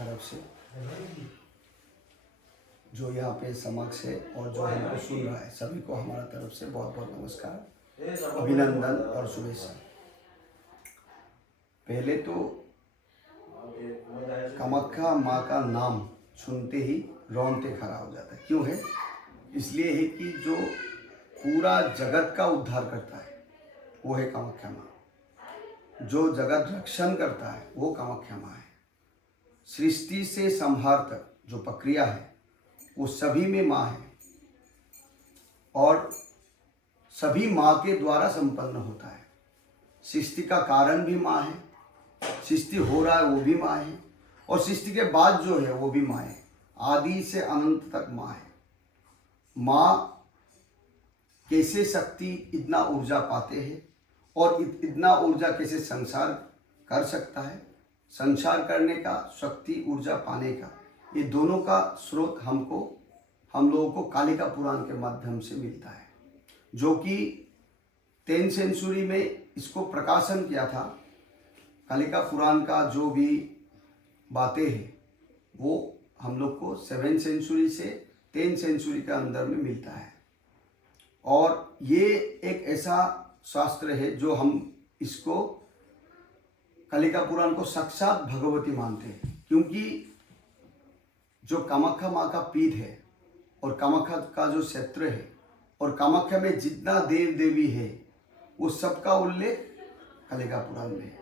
तरफ से, जो यहाँ पे समक्ष है और जो हमको सुन रहा है, सभी को हमारा तरफ से बहुत बहुत नमस्कार, अभिनंदन और शुभेच्छा। पहले तो कामाख्या माँ का नाम सुनते ही रोंगटे खड़ा हो जाता है। क्यों है? इसलिए है कि जो पूरा जगत का उद्धार करता है वो है कामाख्या माँ, जो जगत रक्षण करता है वो कामाख्या माँ है। सृष्टि से संहार तक जो प्रक्रिया है वो सभी में माँ है और सभी माँ के द्वारा संपन्न होता है। सृष्टि का कारण भी माँ है, सृष्टि हो रहा है वो भी माँ है, और सृष्टि के बाद जो है वो भी माँ है। आदि से अनंत तक माँ है। माँ कैसे शक्ति इतना ऊर्जा पाते हैं और इतना ऊर्जा कैसे संसार कर सकता है, संसार करने का, शक्ति ऊर्जा पाने का, ये दोनों का स्रोत हम लोगों को कालिका पुराण के माध्यम से मिलता है, जो कि 10th सेंचुरी में इसको प्रकाशन किया था। कालिका पुराण का जो भी बातें हैं वो हम लोग को 7th सेंचुरी से 10th सेंचुरी के अंदर में मिलता है। और ये एक ऐसा शास्त्र है जो हम इसको कालिका पुराण को साक्षात भगवती मानते हैं, क्योंकि जो कामाख्या माँ का पीठ है और कामाख्या का जो क्षेत्र है और कामाख्या में जितना देव देवी है वो सबका उल्लेख कालिका पुराण में है।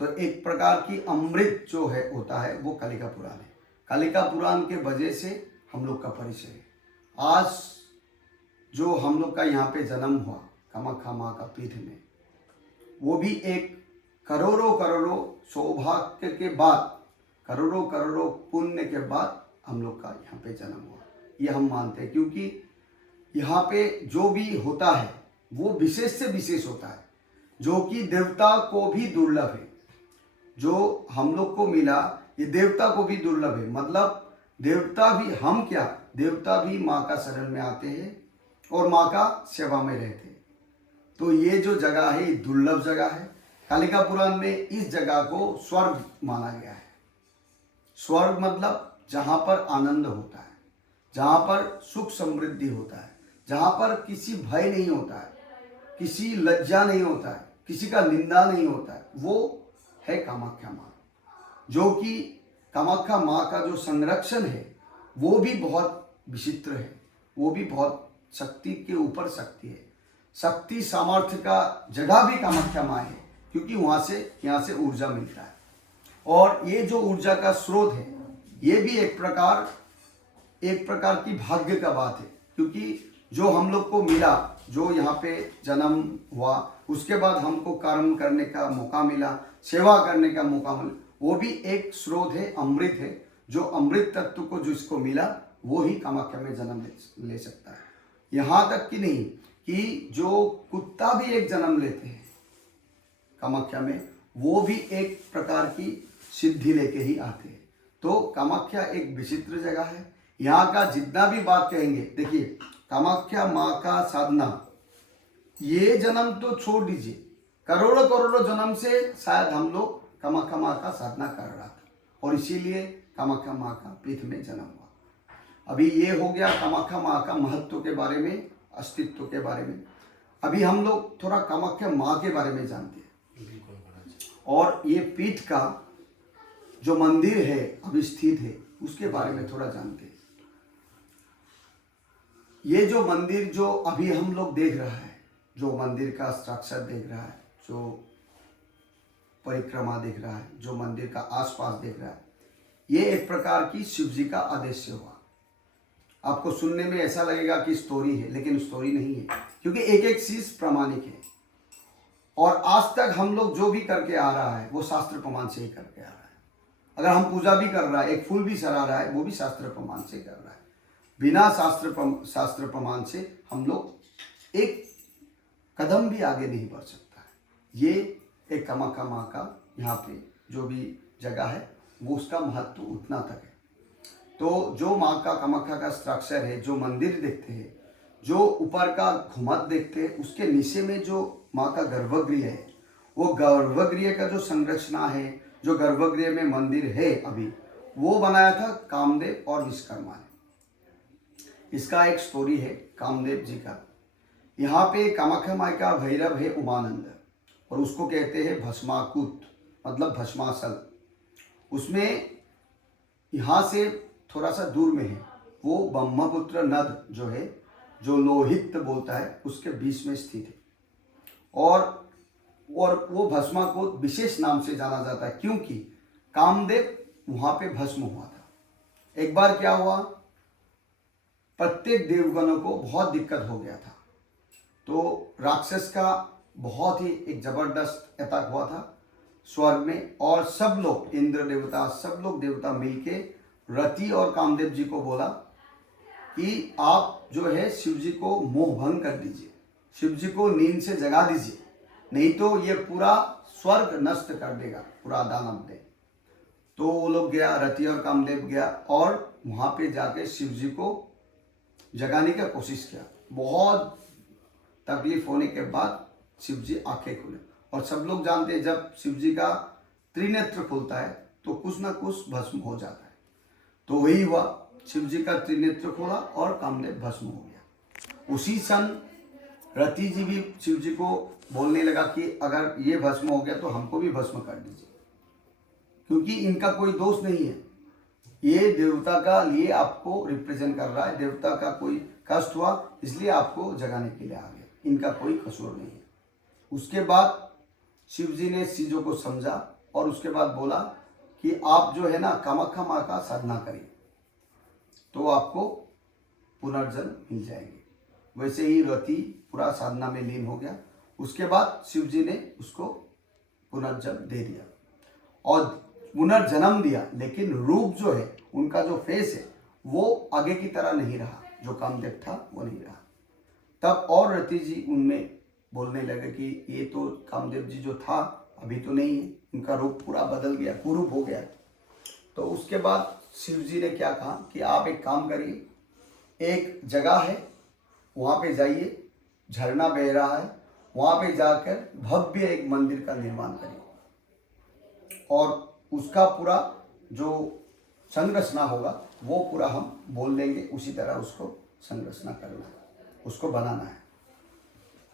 तो एक प्रकार की अमृत जो है होता है वो कालिका पुराण है। कालिका पुराण के वजह से हम लोग का परिचय है। आज जो हम लोग का यहाँ पे जन्म हुआ कामाख्या माँ का पीठ में, वो भी एक करोड़ों करोड़ों सौभाग्य के बाद, करोड़ों करोड़ों पुण्य के बाद हम लोग का यहाँ पे जन्म हुआ, ये हम मानते हैं। क्योंकि यहाँ पे जो भी होता है वो विशेष से विशेष होता है, जो कि देवता को भी दुर्लभ है। जो हम लोग को मिला ये देवता को भी दुर्लभ है। मतलब देवता भी, हम क्या, देवता भी माँ का शरण में आते हैं और माँ का सेवा में रहते हैं। तो ये जो जगह है ये दुर्लभ जगह है। कालिका पुराण में इस जगह को स्वर्ग माना गया है। स्वर्ग मतलब जहाँ पर आनंद होता है, जहाँ पर सुख समृद्धि होता है, जहाँ पर किसी भय नहीं होता है, किसी लज्जा नहीं होता है, किसी का निंदा नहीं होता है, वो है कामाख्या माँ। जो कि कामाख्या माँ का जो संरक्षण है वो भी बहुत विचित्र है, वो भी बहुत शक्ति के ऊपर शक्ति है। शक्ति सामर्थ्य का जगह भी कामाख्या माँ है, क्योंकि यहाँ से ऊर्जा मिलता है। और ये जो ऊर्जा का स्रोत है ये भी एक प्रकार की भाग्य का बात है, क्योंकि जो हम लोग को मिला, जो यहाँ पे जन्म हुआ, उसके बाद हमको कर्म करने का मौका मिला, सेवा करने का मौका मिला, वो भी एक स्रोत है, अमृत है। जो अमृत तत्व को जिसको मिला वो ही कामाख्या में जन्म ले सकता है। यहाँ तक कि नहीं कि जो कुत्ता भी एक जन्म लेते हैं कामाख्या में, वो भी एक प्रकार की सिद्धि लेके ही आते हैं। तो कामाख्या एक विचित्र जगह है। यहाँ का जितना भी बात कहेंगे, देखिए कामाख्या माँ का साधना, ये जन्म तो छोड़ दीजिए, करोड़ों करोड़ों जन्म से शायद हम लोग कामाख्या माँ का साधना कर रहा था, और इसीलिए कामाख्या माँ का पीठ में जन्म हुआ। अभी ये हो गया कामाख्या माँ का महत्व के बारे में, अस्तित्व के बारे में। अभी हम लोग थोड़ा कामाख्या माँ के बारे में जानते हैं, और ये पीठ का जो मंदिर है अभी स्थित है उसके बारे में थोड़ा जानते हैं। ये जो मंदिर जो अभी हम लोग देख रहा है, जो मंदिर का स्ट्रक्चर देख रहा है, जो परिक्रमा देख रहा है, जो मंदिर का आसपास देख रहा है, ये एक प्रकार की शिव जी का आदेश से हुआ। आपको सुनने में ऐसा लगेगा कि स्टोरी है, लेकिन स्टोरी नहीं है, क्योंकि एक एक चीज प्रामाणिक है। और आज तक हम लोग जो भी करके आ रहा है वो शास्त्र प्रमाण से ही करके आ रहा है। अगर हम पूजा भी कर रहा है, एक फूल भी चढ़ा रहा है, वो भी शास्त्र प्रमाण से कर रहा है। बिना शास्त्र प्रमाण से हम लोग एक कदम भी आगे नहीं बढ़ सकता है। ये एक कामाख्या माँ का यहाँ पे जो भी जगह है वो उसका महत्व उतना तक है। तो जो माँ का कामाख्या का स्ट्रक्चर है, जो मंदिर देखते हैं, जो ऊपर का घुमट देखते हैं, उसके नीचे में जो माँ का गर्भगृह है, वो गर्भगृह का जो संरचना है, जो गर्भगृह में मंदिर है अभी, वो बनाया था कामदेव और विश्वकर्मा ने। इसका एक स्टोरी है कामदेव जी का। यहाँ पे कामाख्या माई का भैरव है उमानंद, और उसको कहते हैं भस्माकुत, मतलब भस्मासल। उसमें यहाँ से थोड़ा सा दूर में है वो ब्रह्मपुत्र नद जो है, जो लोहित बोलता है, उसके बीच में स्थित है। और वो भस्माकुत विशेष नाम से जाना जाता है क्योंकि कामदेव वहाँ पे भस्म हुआ था। एक बार क्या हुआ, प्रत्येक देवगणों को बहुत दिक्कत हो गया था, तो राक्षस का बहुत ही एक जबरदस्त अटैक हुआ था स्वर्ग में, और सब लोग, इंद्र देवता, सब लोग देवता मिलके रति और कामदेव जी को बोला कि आप जो है शिव जी को मोह भंग कर दीजिए, शिव जी को नींद से जगा दीजिए, नहीं तो ये पूरा स्वर्ग नष्ट कर देगा, पूरा दानव दे। तो वो लोग गया, रति और कामदेव गया, और वहाँ पे जाके शिव जी को जगाने का कोशिश किया। बहुत तकलीफ होने के बाद शिव जी आंखें खुले, और सब लोग जानते हैं जब शिव जी का त्रिनेत्र खुलता है तो कुछ ना कुछ भस्म हो जाता है। तो वही हुआ, शिव जी का त्रिनेत्र खोला और कामदेव भस्म हो गया। उसी सन रति जी भी शिव जी को बोलने लगा कि अगर ये भस्म हो गया तो हमको भी भस्म कर दीजिए, क्योंकि इनका कोई दोष नहीं है, ये देवता का लिए आपको रिप्रेजेंट कर रहा है, देवता का कोई कष्ट हुआ इसलिए आपको जगाने के लिए आ गया, इनका कोई कसूर नहीं है। उसके बाद शिव जी ने चीज़ों को समझा और उसके बाद बोला कि आप जो है ना कामाख्या माँ का साधना करिए तो आपको पुनर्जन्म मिल जाएंगे। वैसे ही रति पूरा साधना में लीन हो गया। उसके बाद शिव जी ने उसको पुनर्जन्म दे दिया और पुनर्जन्म दिया, लेकिन रूप जो है उनका, जो फेस है, वो आगे की तरह नहीं रहा, जो कामदेव था वो नहीं रहा। तब और रति जी उनमें बोलने लगे कि ये तो कामदेव जी जो था अभी तो नहीं है, उनका रूप पूरा बदल गया, कुरूप हो गया। तो उसके बाद शिव जी ने क्या कहा कि आप एक काम करिए, एक जगह है वहाँ पे जाइए, झरना बह रहा है, वहाँ पे जाकर भव्य एक मंदिर का निर्माण करिए और उसका पूरा जो संरचना होगा वो पूरा हम बोल देंगे, उसी तरह उसको संरचना करना है, उसको बनाना है।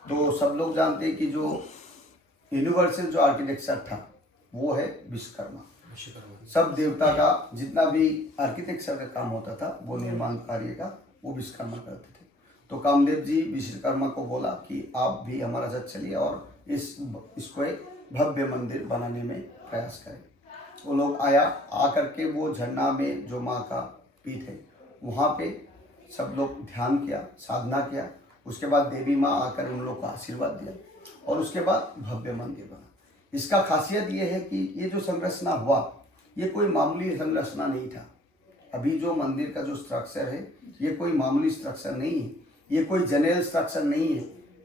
तो सब लोग जानते हैं कि जो यूनिवर्सल जो आर्किटेक्चर था वो है विश्वकर्मा। सब देवता का जितना भी आर्किटेक्चर का काम होता था, वो निर्माण कार्य का, वो विश्वकर्मा करते थे। तो कामदेव जी विश्वकर्मा को बोला कि आप भी हमारा साथ चलिए और इसको एक भव्य मंदिर बनाने में प्रयास करें। वो लोग आकर के वो झरना में जो माँ का पीठ है वहाँ पे सब लोग ध्यान किया, साधना किया। उसके बाद देवी माँ आकर उन लोग को आशीर्वाद दिया और उसके बाद भव्य मंदिर बना। इसका खासियत ये है कि ये जो संरचना हुआ ये कोई मामूली संरचना नहीं था। अभी जो मंदिर का जो स्ट्रक्चर है ये कोई मामूली स्ट्रक्चर नहीं है, ये कोई जनरल स्ट्रक्चर नहीं है,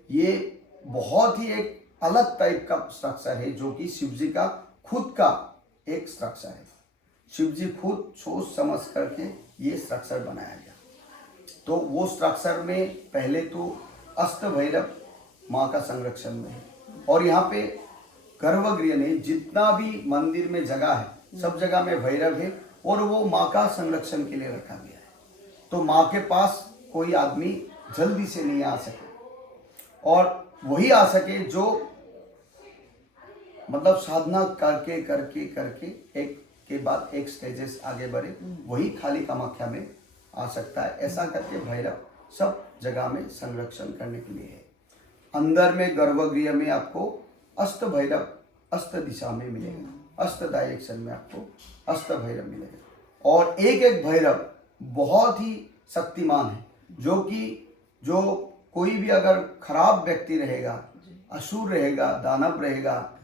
ये बहुत ही एक अलग टाइप का स्ट्रक्चर है जो कि शिव जी का खुद का एक स्ट्रक्चर है। शिव जी खुद सोच समझ करके ये स्ट्रक्चर बनाया गया। तो वो स्ट्रक्चर में पहले तो अष्ट भैरव माँ का संरक्षण में है और यहाँ पे गर्भगृह में जितना भी मंदिर में जगह है सब जगह में भैरव है और वो माँ का संरक्षण के लिए रखा गया है। तो माँ के पास कोई आदमी जल्दी से नहीं आ सके और वही आ सके जो मतलब साधना करके करके करके एक के बाद एक स्टेजेस आगे बढ़े, वही खाली कामाख्या में आ सकता है। ऐसा करके भैरव सब जगह में संरक्षण करने के लिए है। अंदर में गर्भगृह में आपको अष्ट भैरव अष्ट दिशा में मिलेगा, अष्ट डायरेक्शन में आपको अष्ट भैरव मिलेगा और एक एक भैरव बहुत ही शक्तिमान है, जो कि जो कोई भी अगर खराब व्यक्ति रहेगा, असुर रहेगा, दानव रहेगा,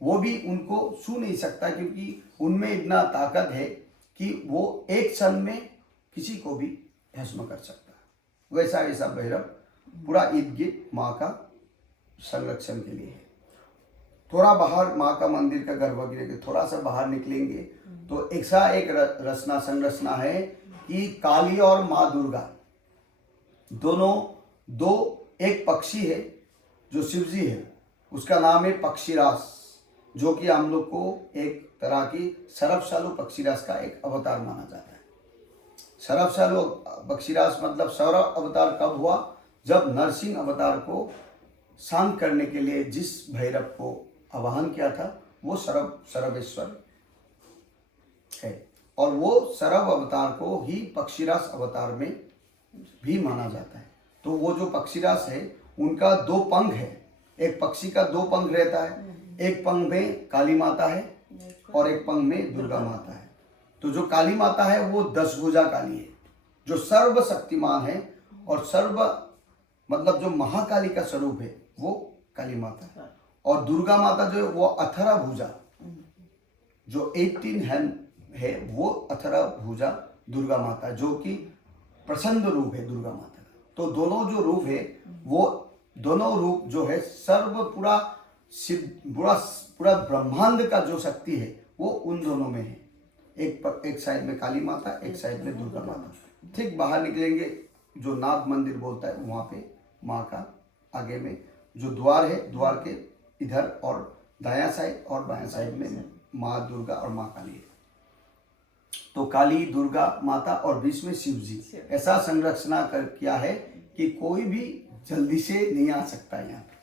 वो भी उनको छू नहीं सकता क्योंकि उनमें इतना ताकत है कि वो एक क्षण में किसी को भी भस्म कर सकता है। वैसा ऐसा भैरव पूरा इर्द गिर्द माँ का संरक्षण के लिए है। थोड़ा बाहर माँ का मंदिर का गर्भगृह के थोड़ा सा बाहर निकलेंगे तो ऐसा एक रचना संरचना है कि काली और माँ दुर्गा दोनों दो, एक पक्षी है जो शिव जी है, उसका नाम है पक्षीराज, जो कि हम लोग को एक तरह की सरफशालु पक्षीराज का एक अवतार माना जाता है। सरफशालु पक्षीराज मतलब सौरभ अवतार कब हुआ? जब नरसिंह अवतार को शांत करने के लिए जिस भैरव को आवाहन किया था वो सर्वेश्वर है, और वो सरव अवतार को ही पक्षीराज अवतार में भी माना जाता है। तो वो जो पक्षीराज है उनका दो पंख है, एक पक्षी का दो पंख रहता है, एक पंख में काली माता है और एक पंख में दुर्गा माता है। तो जो काली माता है वो 10 भुजा काली है, जो सर्वशक्तिमान है, और सर्व मतलब जो महाकाली का स्वरूप है वो काली माता है। और दुर्गा माता जो है वो 18 भुजा, जो 18 हैंड है वो 18 भुजा दुर्गा माता, जो कि प्रसन्न रूप है दुर्गा माता का। तो दोनों जो रूप है वो दोनों रूप जो है सर्व पूरा ब्रह्मांड का जो शक्ति है वो उन दोनों में है। एक साइड में काली माता, एक साइड में दुर्गा माता। ठीक बाहर निकलेंगे जो नाग मंदिर बोलता है वहाँ पे माँ का आगे में जो द्वार है, द्वार के इधर और दायां साइड और बायां साइड में माँ दुर्गा और माँ काली है। तो काली, दुर्गा माता और बीच में शिव जी, ऐसा संरचना किया है कि कोई भी जल्दी से नहीं आ सकता। यहाँ पे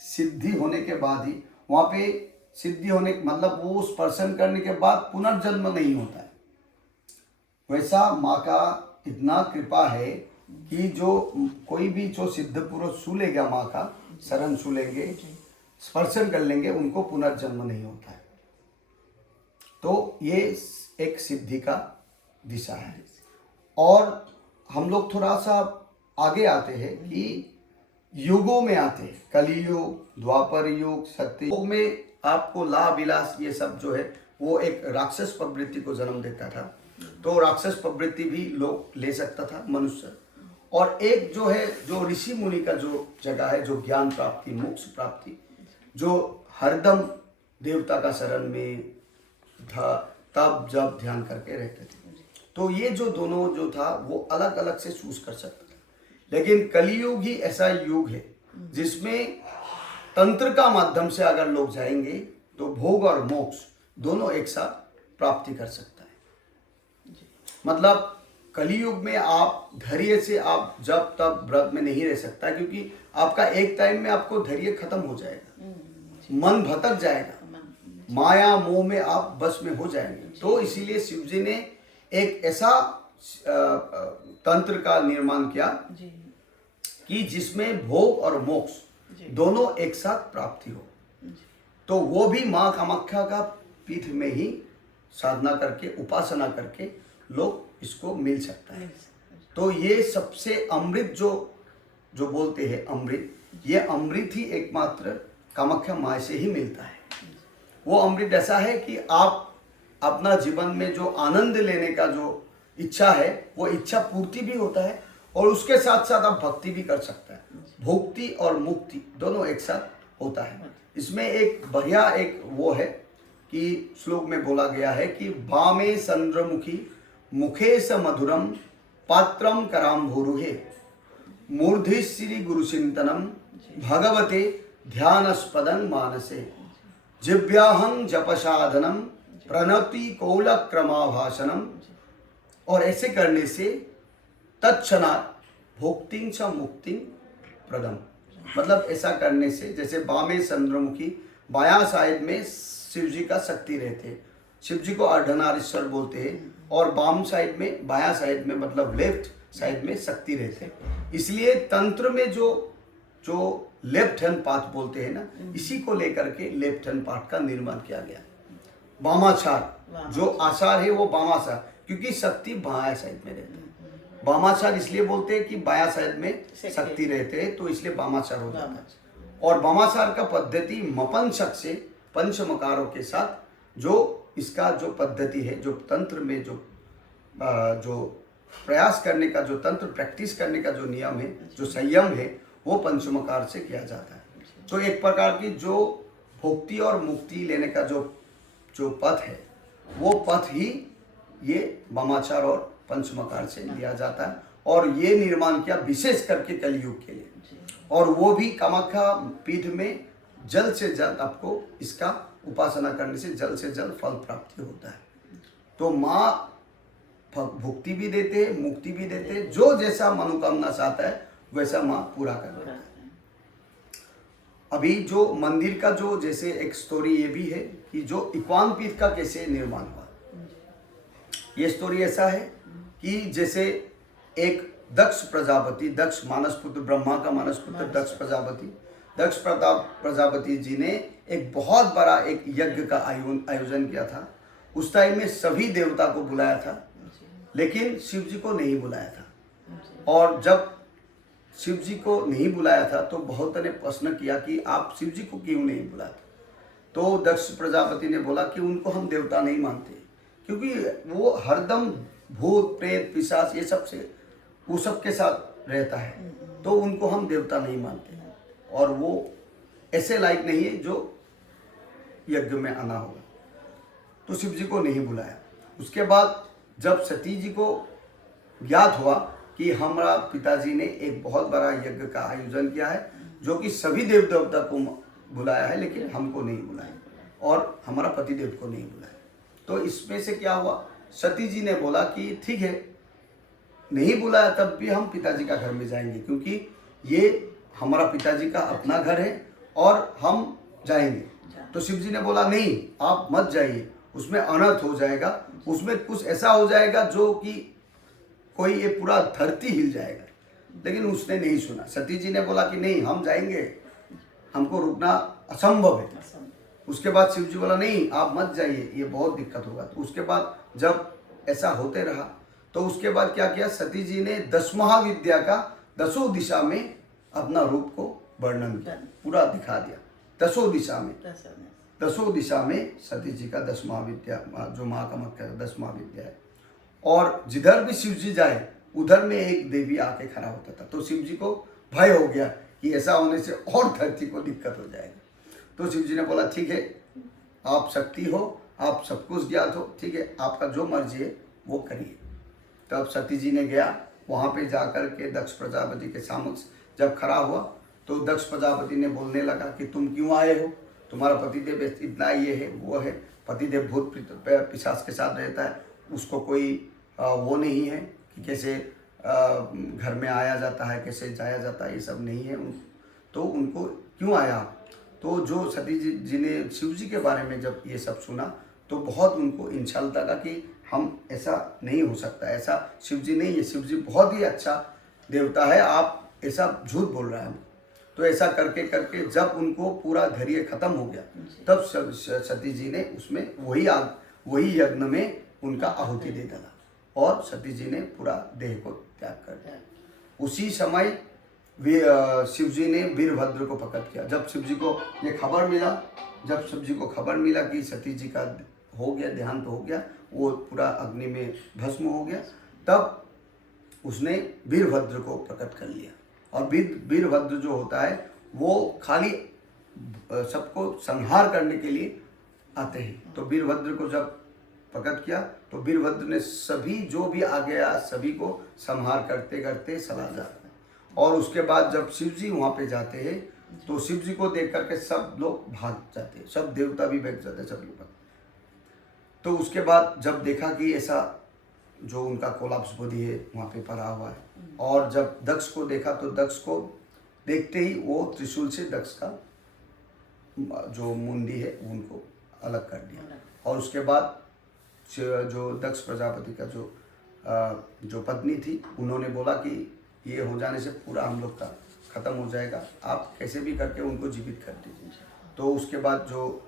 सिद्धि होने के बाद ही, वहाँ पे सिद्धि होने मतलब वो स्पर्शन करने के बाद पुनर्जन्म नहीं होता है। वैसा माँ का इतना कृपा है कि जो कोई भी जो सिद्ध पुरुष छू लेगा माँ का शरण छू लेंगे, स्पर्शन कर लेंगे, उनको पुनर्जन्म नहीं होता है। तो ये एक सिद्धि का दिशा है। और हम लोग थोड़ा सा आगे आते हैं कि युगों में आते हैं, कलियुग, द्वापर युग, सत्य युग में आपको लाभ विलास ये सब जो है वो एक राक्षस प्रवृत्ति को जन्म देता था। तो राक्षस प्रवृत्ति भी लोग ले सकता था मनुष्य। और एक जो है जो ऋषि मुनि का जो जगह है, जो ज्ञान प्राप्ति, मोक्ष प्राप्ति, जो हरदम देवता का शरण में था, तब जब ध्यान करके रहते थे। तो ये जो दोनों जो था वो अलग अलग से चूज कर सकता था। लेकिन कलियुग ही ऐसा युग है जिसमें तंत्र का माध्यम से अगर लोग जाएंगे तो भोग और मोक्ष दोनों एक साथ प्राप्ति कर सकता है। मतलब कलियुग में आप धैर्य से आप जब तब व्रत में नहीं रह सकता, क्योंकि आपका एक टाइम में आपको धैर्य खत्म हो जाएगा, मन भटक जाएगा, माया मोह में आप बस में हो जाएंगे। तो इसीलिए शिव जी ने एक ऐसा तंत्र का निर्माण किया कि जिसमें भोग और मोक्ष दोनों एक साथ प्राप्ति हो। तो वो भी माँ कामाख्या का पीठ में ही साधना करके, उपासना करके लोग इसको मिल सकता है। तो ये सबसे अमृत जो बोलते हैं अमृत, ये अमृत ही एकमात्र कामाख्या माँ से ही मिलता है। वो अमृत ऐसा है कि आप अपना जीवन में जो आनंद लेने का जो इच्छा है वो इच्छा पूर्ति भी होता है, और उसके साथ साथ आप भक्ति भी कर सकते हैं। भुक्ति और मुक्ति दोनों एक साथ होता है। इसमें एक बढ़िया एक वो है कि श्लोक में बोला गया है कि वामे चंद्रमुखी मुखे स मधुरम पात्रम कराम्भोरुहे मूर्धि श्री गुरुचिंतनम भगवते ध्यानस्पदं मानसे जिव्याहं जपसाधनम प्रणति कौलक्रमाभाषणम। और ऐसे करने से तत्क्षणात् भोक्तिं च मुक्तिं प्रदम। मतलब ऐसा करने से, जैसे बामे चंद्रमुखी, बायां साइड में शिव जी का शक्ति रहते हैं, शिव जी को अर्धनारीश्वर बोलते हैं, और बाम साइड में, बायां साइड में मतलब लेफ्ट साइड में शक्ति रहते हैं। इसलिए तंत्र में जो लेफ्ट हैंड पाथ बोलते हैं ना, इसी को लेकर के लेफ्ट हैंड पाथ का निर्माण किया गया। वामाचार जो आचार है वो वामाचार, क्योंकि शक्ति बायां साइड में रहती है। वामाचार इसलिए बोलते हैं कि बायां साइड में शक्ति रहते हैं, तो इसलिए वामाचार हो जाता है। और वामाचार का पद्धति मपंचक से पंचमकारों के साथ जो इसका जो पद्धति है, जो तंत्र में जो प्रयास करने का, जो तंत्र प्रैक्टिस करने का जो नियम है, जो संयम है, वो पंचमकार से किया जाता है। तो एक प्रकार की जो भुक्ति और मुक्ति लेने का जो पथ है, वो पथ ही ये वामाचार और पंचमकार से लिया जाता है। और ये निर्माण किया विशेष करके कलियुग के लिए, और वो भी कामाख्या पीठ में जल्द से जल्द आपको इसका उपासना करने से जल्द फल प्राप्ति होता है। तो माँ भुक्ति भी देते, मुक्ति भी देते, जो जैसा मनोकामना चाहता है वैसा माँ पूरा कर देता है। अभी जो मंदिर का जो जैसे एक स्टोरी ये भी है कि जो इक्वान पीठ का कैसे निर्माण हुआ। ये स्टोरी ऐसा है कि जैसे एक दक्ष प्रजापति, दक्ष मानसपुत्र, ब्रह्मा का मानसपुत्र दक्ष प्रजापति जी ने एक बहुत बड़ा एक यज्ञ का आयोजन किया था। उस टाइम में सभी देवता को बुलाया था, लेकिन शिव जी को नहीं बुलाया था। और जब शिव जी को नहीं बुलाया था तो बहुत ने प्रश्न किया कि आप शिव जी को क्यों नहीं बुलाते। तो दक्ष प्रजापति ने बोला कि उनको हम देवता नहीं मानते, क्योंकि वो हरदम भूत प्रेत पिशाच ये सब से वो सबके साथ रहता है, तो उनको हम देवता नहीं मानते और वो ऐसे लायक नहीं है जो यज्ञ में आना होगा। तो शिव जी को नहीं बुलाया। उसके बाद जब सती जी को ज्ञात हुआ कि हमारा पिताजी ने एक बहुत बड़ा यज्ञ का आयोजन किया है जो कि सभी देव देवता को बुलाया है, लेकिन हमको नहीं बुलाया और हमारा पतिदेव को नहीं बुलाया। तो इसमें से क्या हुआ, सती जी ने बोला कि ठीक है, नहीं बुलाया तब भी हम पिताजी का घर में जाएंगे, क्योंकि ये हमारा पिताजी का अपना घर है और हम जाएंगे। तो शिव जी ने बोला नहीं, आप मत जाइए, उसमें अनर्थ हो जाएगा, उसमें कुछ ऐसा हो जाएगा जो कि कोई ये पूरा धरती हिल जाएगा। लेकिन उसने नहीं सुना। सती जी ने बोला कि नहीं, हम जाएंगे, हमको रुकना असंभव है। उसके बाद शिव जी बोला नहीं, आप मत जाइए, ये बहुत दिक्कत होगा। तो उसके बाद जब ऐसा होते रहा तो उसके बाद क्या किया, सती जी ने 10 महाविद्या का 10 दिशा में अपना रूप को वर्णन किया, पूरा दिखा दिया। 10 दिशा में सती जी का 10 महाविद्या, जो महाकामाख्या का 10 महाविद्या है। और जिधर भी शिव जी जाए उधर में एक देवी आके खड़ा होता था। तो शिव जी को भय हो गया कि ऐसा होने से और धरती को दिक्कत हो जाएगा। तो शिव जी ने बोला ठीक है, आप शक्ति हो, आप सब कुछ ज्ञात हो, ठीक है, आपका जो मर्जी है वो करिए। तब सती जी ने गया, वहाँ पे जाकर के दक्ष प्रजापति के समक्ष जब खड़ा हुआ तो दक्ष प्रजापति ने बोलने लगा कि तुम क्यों आए हो, तुम्हारा पतिदेव इतना ये है वो है, पतिदेव भूत पिशाच के साथ रहता है, उसको कोई वो नहीं है कि कैसे घर में आया जाता है, कैसे जाया जाता है, ये सब नहीं है। तो उनको क्यों आया। तो जो सती जी ने शिव जी के बारे में जब ये सब सुना तो बहुत उनको इंशाल लगा कि हम ऐसा नहीं हो सकता, ऐसा शिव जी नहीं है, शिव जी बहुत ही अच्छा देवता है, आप ऐसा झूठ बोल रहे हैं। तो ऐसा करके करके जब उनको पूरा धैर्य खत्म हो गया तब सती जी ने उसमें वही यज्ञ में उनका आहुति दे डाला और सती जी ने पूरा देह को त्याग कर दिया। उसी समय शिव जी ने वीरभद्र को प्रकट किया। जब शिव जी को ये खबर मिला, कि सती जी का हो गया, देहांत हो गया, वो पूरा अग्नि में भस्म हो गया, तब उसने वीरभद्र को प्रकट कर लिया। और वीरभद्र जो होता है वो खाली सबको संहार करने के लिए आते हैं। तो वीरभद्र को जब प्रकट किया तो वीरभद्र ने सभी जो भी आ गया सभी को संहार करते करते चला जाता है। और उसके बाद जब शिव जी वहाँ पे जाते हैं तो शिव जी को देख करके सब लोग भाग जाते हैं, सब देवता भी भाग जाते हैं, सब लोग। तो उसके बाद जब देखा कि ऐसा जो उनका कोलाप्स बॉडी है वहाँ पे पड़ा हुआ है, और जब दक्ष को देखा तो दक्ष को देखते ही वो त्रिशूल से दक्ष का जो मुंडी है उनको अलग कर दिया। और उसके बाद जो दक्ष प्रजापति का जो पत्नी थी उन्होंने बोला कि ये हो जाने से पूरा हम लोग का ख़त्म हो जाएगा, आप कैसे भी करके उनको जीवित कर दीजिए। तो उसके बाद जो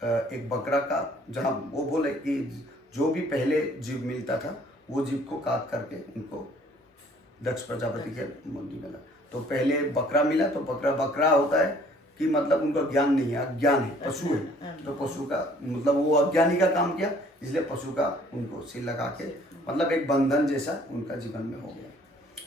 एक बकरा का, जहाँ वो बोले कि जो भी पहले जीव मिलता था वो जीव को काट करके उनको दक्ष प्रजापति के मुंडी में लगा। तो पहले बकरा मिला, तो बकरा होता है कि मतलब उनका ज्ञान नहीं है, अज्ञान है, पशु है। तो पशु का मतलब वो अज्ञानी का काम किया, इसलिए पशु का उनको सिर लगा के मतलब एक बंधन जैसा उनका जीवन में हो गया।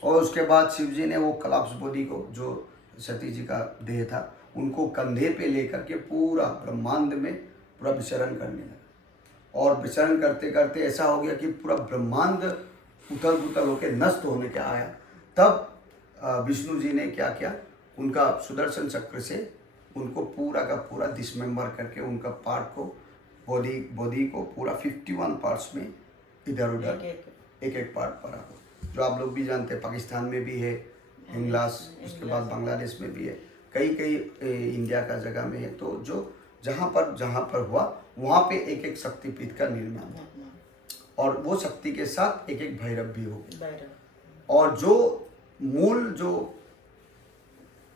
और उसके बाद शिव जी ने वो कलाप्स बॉडी को, जो सती जी का देह था, उनको कंधे पे लेकर के पूरा ब्रह्मांड में पूरा विचरण करने लगा। और विचरण करते करते ऐसा हो गया कि पूरा ब्रह्मांड उथल पुथल होकर नष्ट होने के आया। तब विष्णु जी ने क्या किया, उनका सुदर्शन चक्र से उनको पूरा का पूरा डिसमेंबर करके उनका पार्ट को बॉडी को पूरा 51 पार्ट्स में इधर उधर एक एक पार्ट पड़ा हो। जो आप लोग भी जानते हैं पाकिस्तान में भी है हिंगलाज, उसके बाद बांग्लादेश में भी है, कई इंडिया का जगह में है। तो जो जहाँ पर हुआ वहाँ पे एक एक शक्तिपीठ का निर्माण हुआ और वो शक्ति के साथ एक एक भैरव भी हो गए। और जो मूल जो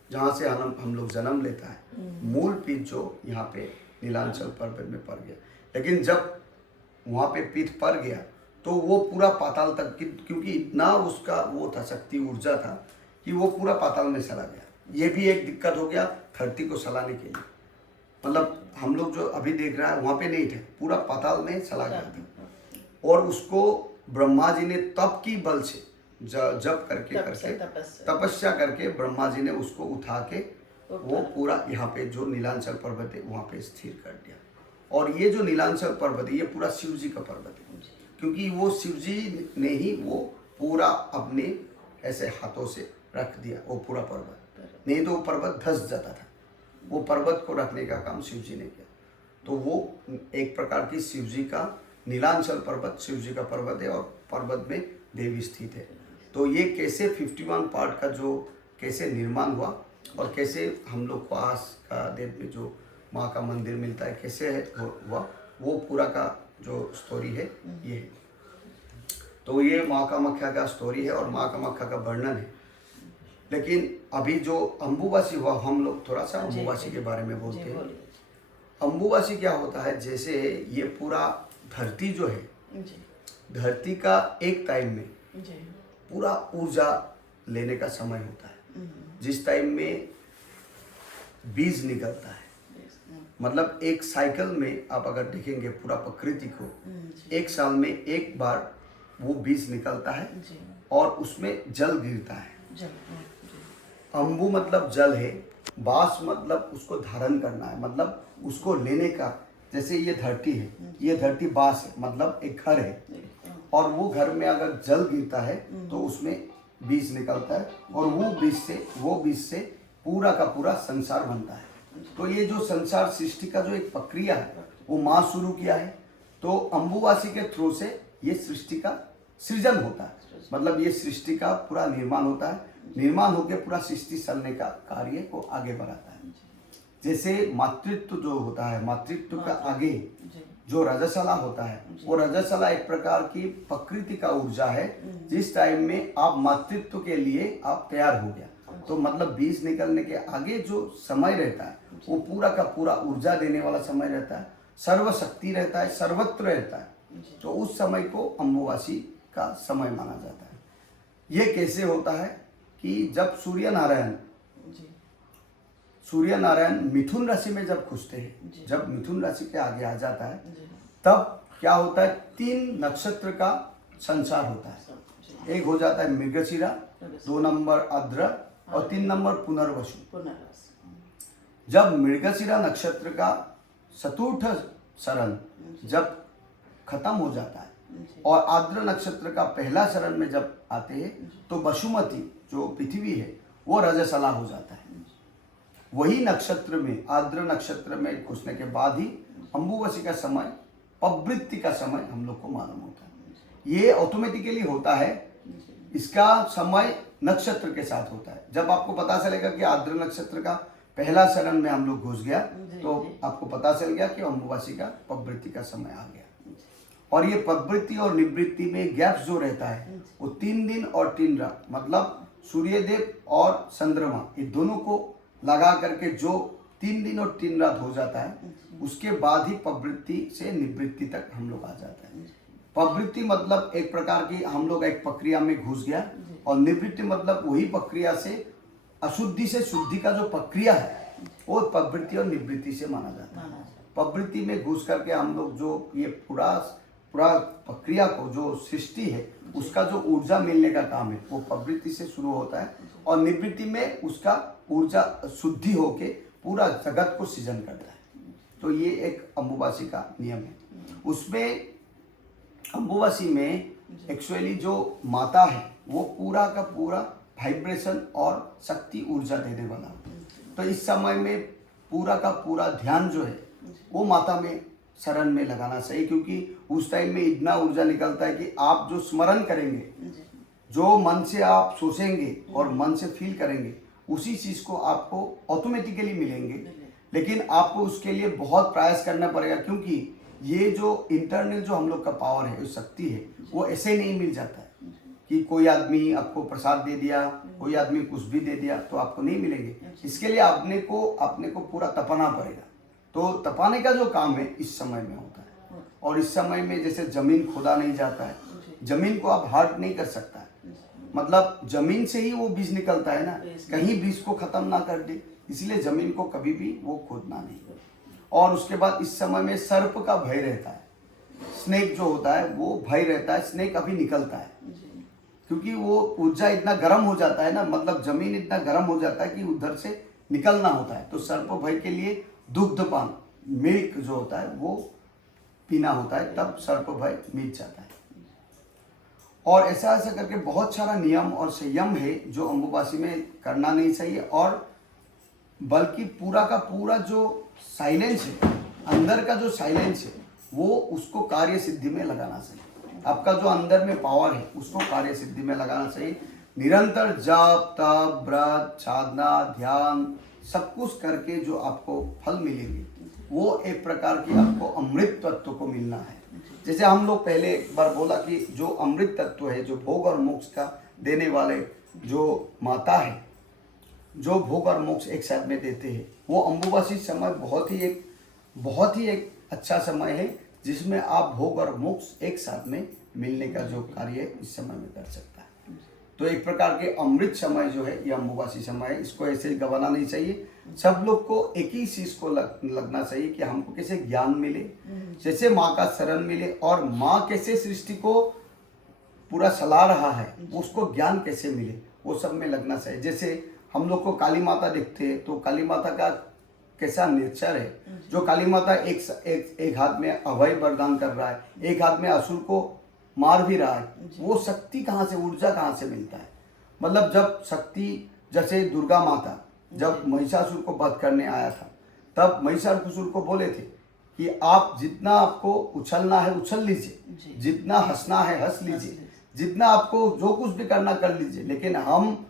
जहाँ से हम लोग जन्म लेता है मूल पीठ जो यहाँ पे नीलांचल पर्वत में पड़ गया, लेकिन जब वहाँ पे पीठ पड़ गया तो वो पूरा पाताल तक, क्योंकि इतना उसका वो था, शक्ति ऊर्जा था कि वो पूरा पाताल में चला गया। ये भी एक दिक्कत हो गया धरती को चलाने के लिए, मतलब हम लोग जो अभी देख रहा है वहाँ पे नहीं थे, पूरा पाताल में चला गया था। और उसको ब्रह्मा जी ने तप की बल से जप करके तपस्या करके ब्रह्मा जी ने उसको उठा के वो पूरा यहाँ पे जो नीलांचल पर्वत है वहाँ पे स्थिर कर दिया। और ये जो नीलांचल पर्वत है ये पूरा शिव जी का पर्वत है, क्योंकि वो शिव जी ने ही वो पूरा अपने ऐसे हाथों से रख दिया वो पूरा पर्वत, नहीं तो वो पर्वत धंस जाता था। वो पर्वत को रखने का काम शिव जी ने किया। तो वो एक प्रकार की शिव जी का नीलांचल पर्वत शिव जी का पर्वत है और पर्वत में देवी स्थित है। तो ये कैसे 51 पार्ट का जो कैसे निर्माण हुआ और कैसे हम लोग को आज का डेट में जो माँ का मंदिर मिलता है कैसे है हुआ, वो पूरा का जो स्टोरी है ये है। तो ये माँ कामाख्या का स्टोरी है और माँ कामाख्या का वर्णन है। लेकिन अभी जो अम्बुबासी हुआ, हम लोग थोड़ा सा अम्बुबासी के बारे में बोलते हैं। अम्बुबासी क्या होता है, जैसे ये पूरा धरती जो है, धरती का एक टाइम में पूरा ऊर्जा लेने का समय होता है। जिस टाइम में बीज निकलता है, मतलब एक साइकिल में आप अगर देखेंगे पूरा प्रकृति को, एक साल में एक बार वो बीज निकलता है और उसमें जल गिरता है। अम्बु मतलब जल है, बास मतलब उसको धारण करना है, मतलब उसको लेने का। जैसे ये धरती है, ये धरती बास है, मतलब एक घर है, और वो घर में अगर जल गिरता है तो उसमें बीज निकलता है और वो बीज से पूरा का पूरा संसार बनता है। तो ये जो संसार सृष्टि का जो एक प्रक्रिया है वो माँ शुरू किया है। तो अम्बुबासी के थ्रू से ये सृष्टि का सृजन होता है, मतलब ये सृष्टि का पूरा निर्माण होता है। निर्माण होकर पूरा सृष्टि चलने का कार्य को आगे बढ़ाता है। जैसे मातृत्व जो होता है, मातृत्व का आगे जो रजस्वला होता है, वो रजस्वला एक प्रकार की प्रकृति का ऊर्जा है। जिस टाइम में आप मातृत्व के लिए आप तैयार हो गया, तो मतलब बीज निकलने के आगे जो समय रहता है वो पूरा का पूरा ऊर्जा देने वाला समय रहता है, सर्वशक्ति रहता है, सर्वत्र रहता है। तो उस समय को अम्बुबासी का समय माना जाता है। ये कैसे होता है कि जब सूर्य नारायण मिथुन राशि में जब घुसते हैं, जब मिथुन राशि के आगे आ जाता है, तब क्या होता है, 3 नक्षत्र का संसार होता है। एक हो जाता है मृगशिरा, 2 नंबर आद्र और 3 नंबर पुनर्वसु। जब मृगशिरा नक्षत्र का चतुर्थ शरण जब खत्म हो जाता है और आद्र नक्षत्र का पहला शरण में जब आते हैं, तो वसुमती जो पृथ्वी है वो रजस्वला हो जाता है। वही नक्षत्र में, आद्र नक्षत्र में घुसने के बाद ही अम्बुबासी का समय, प्रवृत्ति का समय हम लोग को मालूम होता है। ये ऑटोमेटिकली होता है, इसका समय नक्षत्र के साथ होता है। जब आपको पता चलेगा कि आद्र नक्षत्र का पहला शरण में हम लोग घुस गया, तो आपको पता चल गया कि अम्बुबासी का प्रवृत्ति का समय आ गया। और ये प्रवृत्ति और निवृत्ति में गैप्स जो रहता है वो 3 दिन और 3 रात, मतलब सूर्यदेव और चंद्रमा ये दोनों को लगा करके जो 3 दिन और 3 रात हो जाता है, उसके बाद ही प्रवृत्ति से निवृत्ति तक हम लोग आ जाते हैं। प्रवृत्ति मतलब एक प्रकार की हम लोग एक प्रक्रिया में घुस गया, और निवृत्ति मतलब वही प्रक्रिया से अशुद्धि से शुद्धि का जो प्रक्रिया है वो प्रवृत्ति और निवृत्ति से माना जाता है। प्रवृत्ति में घुस करके हम लोग जो ये पूरा प्रक्रिया को जो सृष्टि है उसका जो ऊर्जा मिलने का काम है वो प्रवृत्ति से शुरू होता है, और निवृत्ति में उसका ऊर्जा शुद्धि होके पूरा जगत को सृजन करता है। तो ये एक अम्बुबासी का नियम है। उसमें अम्बुबासी में एक्चुअली जो माता है वो पूरा का पूरा वाइब्रेशन और शक्ति ऊर्जा देने वाला। तो इस समय में पूरा का पूरा ध्यान जो है वो माता में शरण में लगाना चाहिए, क्योंकि उस टाइम में इतना ऊर्जा निकलता है कि आप जो स्मरण करेंगे, जो मन से आप सोचेंगे और मन से फील करेंगे, उसी चीज़ को आपको ऑटोमेटिकली मिलेंगे। लेकिन आपको उसके लिए बहुत प्रयास करना पड़ेगा, क्योंकि ये जो इंटरनल जो हम लोग का पावर है, जो शक्ति है, वो ऐसे नहीं मिल जाता है कि कोई आदमी आपको प्रसाद दे दिया, कोई आदमी कुछ भी दे दिया तो आपको नहीं मिलेंगे। इसके लिए अपने को पूरा तपाना पड़ेगा। तो तपाने का जो काम है इस समय में होता है। और इस समय में जैसे जमीन खोदा नहीं जाता है, जमीन को आप हार्ड नहीं कर सकता है, मतलब जमीन से ही वो बीज निकलता है ना, कहीं बीज को खत्म ना कर दे, इसलिए जमीन को कभी भी वो खोदना नहीं। और उसके बाद इस समय में सर्प का भय रहता है, स्नेक जो होता है वो भय रहता है, स्नेक अभी निकलता है, क्योंकि वो ऊर्जा इतना गर्म हो जाता है ना, मतलब जमीन इतना गर्म हो जाता है कि उधर से निकलना होता है। तो सर्प भय के लिए दुग्धपान, मिल्क जो होता है वो पीना होता है, तब सर्प भय मिट जाता है। और ऐसा करके बहुत सारा नियम और संयम है जो अम्बुबासी में करना नहीं चाहिए, और बल्कि पूरा का पूरा जो साइलेंस है, अंदर का जो साइलेंस है, वो उसको कार्य सिद्धि में लगाना चाहिए। आपका जो अंदर में पावर है उसको कार्य सिद्धि में लगाना चाहिए। निरंतर जाप, तप, व्रत, साधना, ध्यान सब कुछ करके जो आपको फल मिलेंगे, वो एक प्रकार की आपको अमृत तत्व को मिलना है। जैसे हम लोग पहले एक बार बोला कि जो अमृत तत्व है, जो भोग और मोक्ष का देने वाले जो माता है, जो भोग और मोक्ष एक साथ में देते हैं, वो अम्बुबासी समय बहुत ही एक अच्छा समय है, जिसमें आप भोग और मोक्ष एक साथ में मिलने का जो कार्य इस समय में कर सकता है। तो एक प्रकार के अमृत समय जो है ये अम्बुबासी समय है, इसको ऐसे ही गंवाना नहीं चाहिए। सब लोग को एक ही चीज को लगना चाहिए कि हमको कैसे ज्ञान मिले, जैसे माँ का शरण मिले, और माँ कैसे सृष्टि को पूरा चला रहा है उसको ज्ञान कैसे मिले, वो सब में लगना चाहिए। जैसे हम लोग को काली माता देखते हैं तो काली माता का कैसा नेचर है, जो काली माता एक हाथ में अभय वरदान कर रहा है, एक हाथ में असुर को मार भी रहा है, वो शक्ति कहाँ से, ऊर्जा कहाँ से मिलता है। मतलब जब शक्ति, जैसे दुर्गा माता जब महिषासुर को वध करने आया था, तब महिषासुर को बोले थे कि आप जितना आपको उछलना है उछल लीजिए, जितना हंसना है हंस लीजिए, जितना आपको जो कुछ भी करना कर लीजिए, लेकिन हम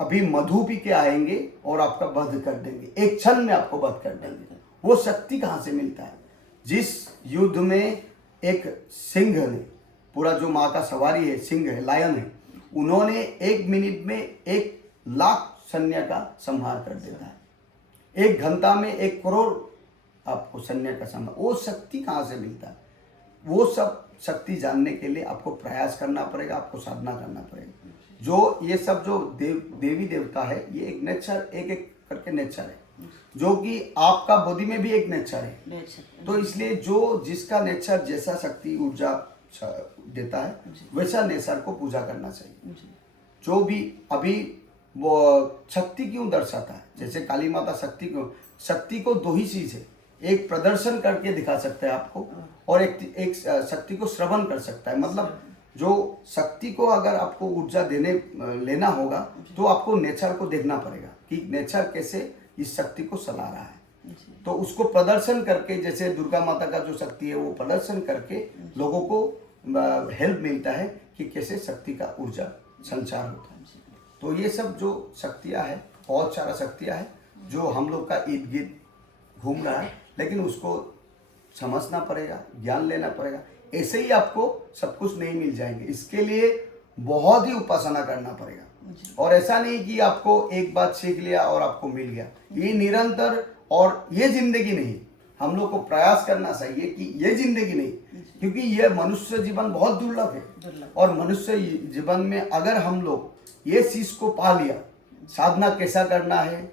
अभी मधु पी के आएंगे और आपका वध कर देंगे, एक क्षण में आपको वध कर देंगे। वो शक्ति कहाँ से मिलता है? जिस युद्ध में एक सिंह ने, पूरा जो माँ का सवारी है, सिंह है, लायन है, उन्होंने 1 मिनट में 1 लाख सैन्य का संहार कर देता है, 1 घंटा में 1 करोड़ आपको सैन्य का संहार। वो शक्ति कहाँ से मिलता है? वो सब शक्ति जानने के लिए आपको प्रयास करना पड़ेगा, आपको साधना करना पड़ेगा। जो ये सब जो देवी देवता है, ये एक नेचर, एक एक करके नेचर है, जो कि आपका बॉडी में भी एक नेचर है। तो इसलिए जो जिसका नेचर जैसा शक्ति ऊर्जा देता है, वैसा नेचर को पूजा करना चाहिए। जो भी अभी वो शक्ति क्यों दर्शाता है, जैसे काली माता शक्ति को 2 ही चीज है, एक प्रदर्शन करके दिखा सकता है आपको, और एक शक्ति को श्रवण कर सकता है। मतलब जो शक्ति को अगर आपको ऊर्जा लेना होगा तो आपको नेचर को देखना पड़ेगा कि नेचर कैसे इस शक्ति को चला रहा है। तो उसको प्रदर्शन करके, जैसे दुर्गा माता का जो शक्ति है वो प्रदर्शन करके लोगों को हेल्प मिलता है कि कैसे शक्ति का ऊर्जा संचार होता है। तो ये सब जो शक्तियाँ हैं, बहुत सारा शक्तियाँ हैं जो हम लोग का इर्द गिर्द घूम रहा है, लेकिन उसको समझना पड़ेगा, ज्ञान लेना पड़ेगा। ऐसे ही आपको सब कुछ नहीं मिल जाएंगे, इसके लिए बहुत ही उपासना करना पड़ेगा। और ऐसा नहीं कि आपको एक बात सीख लिया और आपको मिल गया, ये निरंतर, और ये जिंदगी नहीं, हम लोग को प्रयास करना चाहिए कि ये जिंदगी नहीं, क्योंकि ये मनुष्य जीवन बहुत दुर्लभ है। और मनुष्य जीवन में अगर हम लोग ये चीज को पा लिया, साधना कैसा करना है,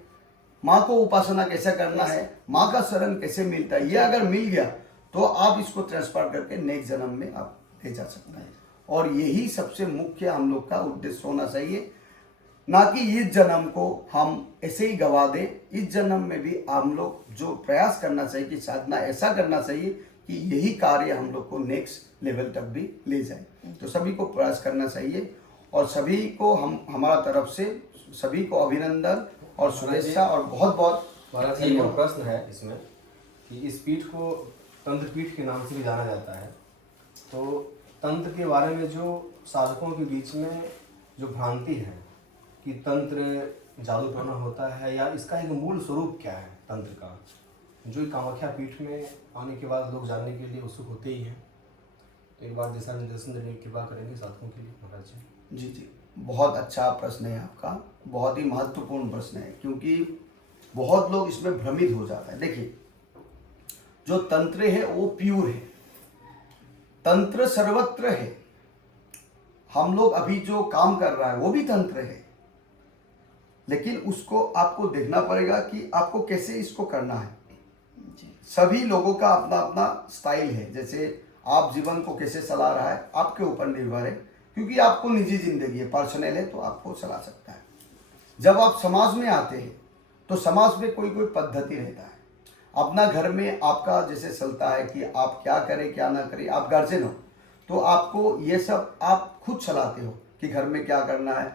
माँ को उपासना कैसा करना है, माँ का शरण कैसे मिलता है, ये अगर मिल गया तो आप इसको ट्रांसफर करके नेक्स्ट जन्म में आप ले जा सकते हैं। और यही सबसे मुख्य हम लोग का उद्देश्य होना चाहिए, ना कि इस जन्म को हम ऐसे ही गवा दें। इस जन्म में भी हम लोग जो प्रयास करना चाहिए कि साधना ऐसा करना चाहिए कि यही कार्य हम लोग को नेक्स्ट लेवल तक भी ले जाए। तो सभी को प्रयास करना चाहिए, और सभी को हमारा तरफ से सभी को अभिनंदन और शुभेच्छा और बहुत बहुत महाराज जी, एक प्रश्न है इसमें कि इस पीठ को तंत्र पीठ के नाम से भी जाना जाता है, तो तंत्र के बारे में जो साधकों के बीच में जो भ्रांति है कि तंत्र जादू टोना होता है, या इसका एक मूल स्वरूप क्या है तंत्र का, जो कामाख्या पीठ में आने के बाद लोग जानने के लिए उत्सुक होते ही हैं। तो एक बार दिशा निर्देशन देने की कृपा करेंगे साधकों के लिए महाराज जी। जी जी, बहुत अच्छा प्रश्न है आपका, बहुत ही महत्वपूर्ण प्रश्न है, क्योंकि बहुत लोग इसमें भ्रमित हो जाता है। देखिए, जो तंत्र है वो प्योर है, तंत्र सर्वत्र है। हम लोग अभी जो काम कर रहा है वो भी तंत्र है, लेकिन उसको आपको देखना पड़ेगा कि आपको कैसे इसको करना है। सभी लोगों का अपना अपना स्टाइल है। जैसे आप जीवन को कैसे चला रहा है आपके ऊपर निर्भर है, क्योंकि आपको निजी जिंदगी है, पर्सनल है, तो आपको चला सकता है। जब आप समाज में आते हैं तो समाज में कोई कोई पद्धति रहता है। अपना घर में आपका जैसे चलता है कि आप क्या करें क्या ना करें, आप गार्जियन हो तो आपको ये सब आप खुद चलाते हो कि घर में क्या करना है,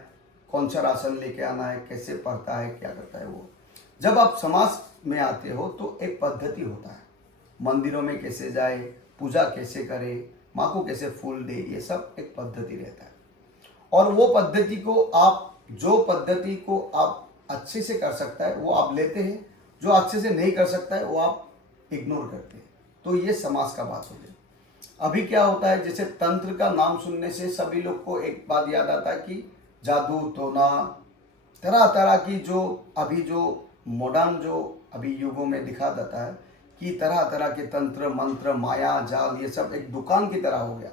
कौन सा राशन लेके आना है, कैसे पढ़ता है, क्या करता है वो। जब आप समाज में आते हो तो एक पद्धति होता है, मंदिरों में कैसे जाए, पूजा कैसे करे, माँ को कैसे फूल दे, ये सब एक पद्धति रहता है। और वो पद्धति को आप, जो पद्धति को आप अच्छे से कर सकता है वो आप लेते हैं, जो अच्छे से नहीं कर सकता है वो आप इग्नोर करते हैं। तो ये समाज का बात हो गई। अभी क्या होता है, जैसे तंत्र का नाम सुनने से सभी लोग को एक बात याद आता है कि जादू टोना, तरह तरह की जो अभी जो मॉडर्न जो अभी युगों में दिखा देता है कि तरह तरह के तंत्र मंत्र माया जाल, ये सब एक दुकान की तरह हो गया,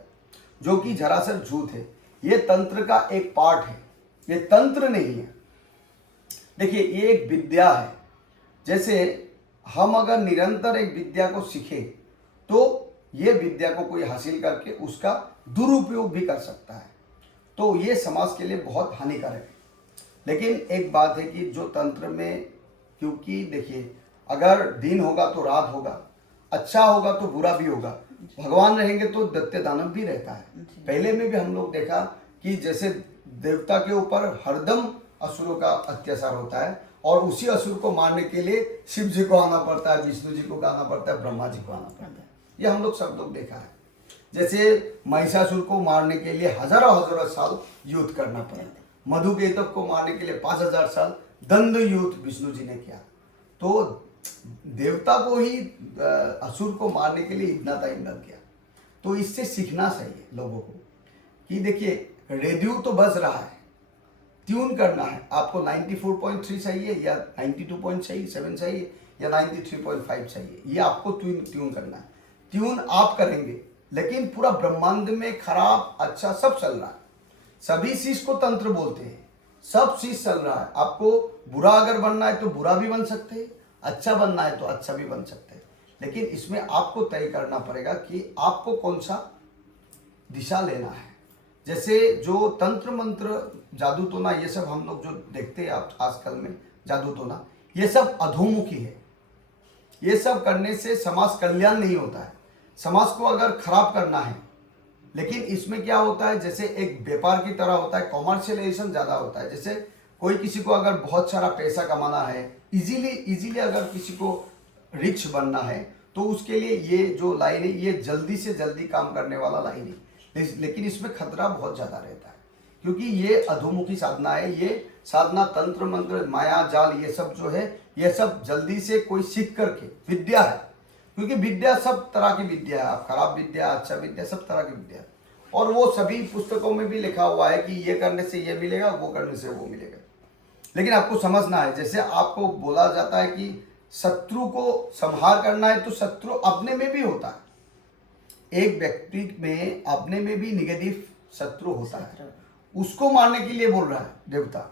जो कि जरासर झूठ है। ये तंत्र का एक पार्ट है, ये तंत्र नहीं है। देखिए, ये एक विद्या है। जैसे हम अगर निरंतर एक विद्या को सीखे तो ये विद्या को कोई हासिल करके उसका दुरुपयोग भी कर सकता है, तो ये समाज के लिए बहुत हानिकारक है। लेकिन एक बात है कि जो तंत्र में, क्योंकि देखिए अगर दिन होगा तो रात होगा, अच्छा होगा तो बुरा भी होगा, भगवान रहेंगे तो दैत्य दानव भी रहता है। पहले में भी हम लोग देखा कि जैसे देवता के ऊपर हरदम असुरों का अत्याचार होता है, और उसी असुर को मारने के लिए शिव जी को आना पड़ता है, विष्णु जी को आना पड़ता है, ब्रह्मा जी को आना पड़ता है। ये हम लोग सब लोग देखा है। जैसे महिषासुर को मारने के लिए हजारों हजारों साल युद्ध करना पड़ा, मधुकेतक को मारने के लिए 5000 साल दंड युद्ध विष्णु जी ने किया। तो देवता को ही असुर को मारने के लिए इतना टाइम लग गया। तो इससे सीखना चाहिए लोगों को कि देखिए, रेडियो तो बज रहा है, ट्यून करना है। आपको 94.3 चाहिए या 92.7 चाहिए या 93.5 चाहिए, ये आपको ट्यून करना है। ट्यून आप करेंगे, लेकिन पूरा ब्रह्मांड में खराब अच्छा सब चल रहा है। सभी चीज को तंत्र बोलते हैं, सब चीज चल रहा है। आपको बुरा अगर बनना है तो बुरा भी बन सकते हैं, अच्छा बनना है तो अच्छा भी बन सकते हैं। लेकिन इसमें आपको तय करना पड़ेगा कि आपको कौन सा दिशा लेना है। जैसे जो तंत्र मंत्र जादू टोना, ये सब हम लोग जो देखते हैं आप आजकल में जादू टोना, ये सब अधोमुखी है। ये सब करने से समाज कल्याण नहीं होता है। समाज को अगर खराब करना है, लेकिन इसमें क्या होता है, जैसे एक व्यापार की तरह होता है, कॉमर्शियलाइजेशन ज़्यादा होता है। जैसे कोई किसी को अगर बहुत सारा पैसा कमाना है, इजीली अगर किसी को रिच बनना है, तो उसके लिए ये जो लाइन है, ये जल्दी से जल्दी काम करने वाला लाइन है। लेकिन इसमें खतरा बहुत ज़्यादा रहता है, क्योंकि ये अधोमुखी साधना है। ये साधना तंत्र मंत्र माया जाल, ये सब जो है, ये सब जल्दी से कोई सीख करके विद्या है। क्योंकि विद्या सब तरह की विद्या है, आप खराब विद्या, अच्छा विद्या, सब तरह की विद्या है। और वो सभी पुस्तकों में भी लिखा हुआ है कि ये करने से ये मिलेगा, वो करने से वो मिलेगा। लेकिन आपको समझना है, जैसे आपको बोला जाता है कि शत्रु को संहार करना है, तो शत्रु अपने में भी होता है। एक व्यक्ति में अपने में भी निगेटिव शत्रु होता है, उसको मारने के लिए बोल रहा है देवता।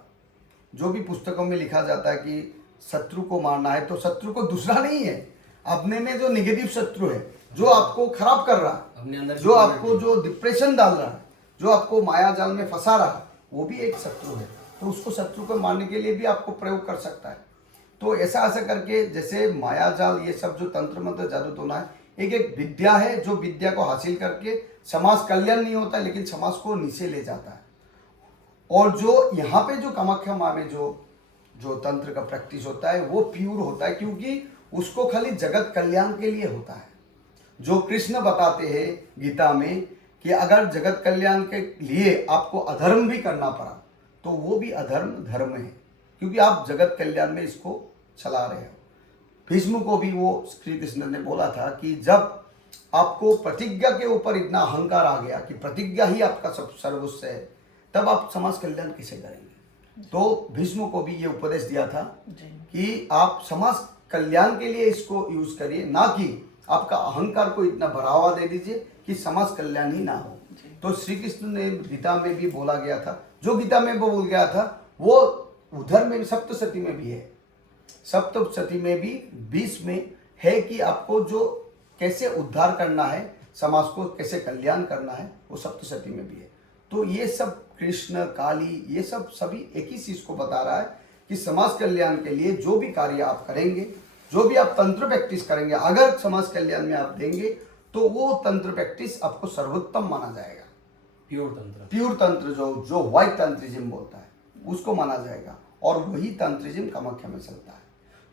जो भी पुस्तकों में लिखा जाता है कि शत्रु को मारना है, तो शत्रु को दूसरा नहीं है, अपने में जो निगेटिव शत्रु है, जो आपको खराब कर रहा है, अपने अंदर जो आपको जो डिप्रेशन डाल रहा है, जो आपको माया जाल में फंसा रहा है, वो भी एक शत्रु है। तो उसको शत्रु को मारने के लिए भी आपको प्रयोग कर सकता है। तो ऐसा करके, जैसे माया जाल, ये सब जो तंत्र मंत्र जादू टोना है, एक विद्या है, जो विद्या को हासिल करके समाज कल्याण नहीं होता, लेकिन समाज को नीचे ले जाता है। और जो यहाँ पे जो कामाख्या माँ में जो जो तंत्र का प्रैक्टिस होता है वो प्योर होता है, क्योंकि उसको खाली जगत कल्याण के लिए होता है। जो कृष्ण बताते हैं गीता में कि अगर जगत कल्याण के लिए आपको अधर्म भी करना पड़ा तो वो भी अधर्म धर्म है, क्योंकि आप जगत कल्याण में इसको चला रहे हो। भीष्म को भी वो श्री कृष्ण ने बोला था कि जब आपको प्रतिज्ञा के ऊपर इतना अहंकार आ गया कि प्रतिज्ञा ही आपका सब सर्वस्व है, तब आप समाज कल्याण कैसे करेंगे। तो भीष्म को भी ये उपदेश दिया था कि आप समाज कल्याण के लिए इसको यूज करिए, ना कि आपका अहंकार को इतना बढ़ावा दे दीजिए कि समाज कल्याण ही ना हो। तो श्री कृष्ण ने गीता में भी बोला गया था, जो गीता में वो बोल गया था वो उधर में भी सप्तशती में भी है। सप्तशती में भी 20 में है कि आपको जो कैसे उद्धार करना है, समाज को कैसे कल्याण करना है, वो सप्तशती में भी है। तो ये सब कृष्ण काली ये सब सभी एक ही चीज को बता रहा है कि समाज कल्याण के लिए जो भी कार्य आप करेंगे, जो भी आप तंत्र प्रैक्टिस करेंगे, अगर समाज कल्याण में आप देंगे तो वो तंत्र प्रैक्टिस आपको सर्वोत्तम माना जाएगा। प्योर तंत्र जो व्हाइट तंत्रिज्म बोलता है उसको माना जाएगा, और वही तंत्रिज्म कामाख्या में चलता है।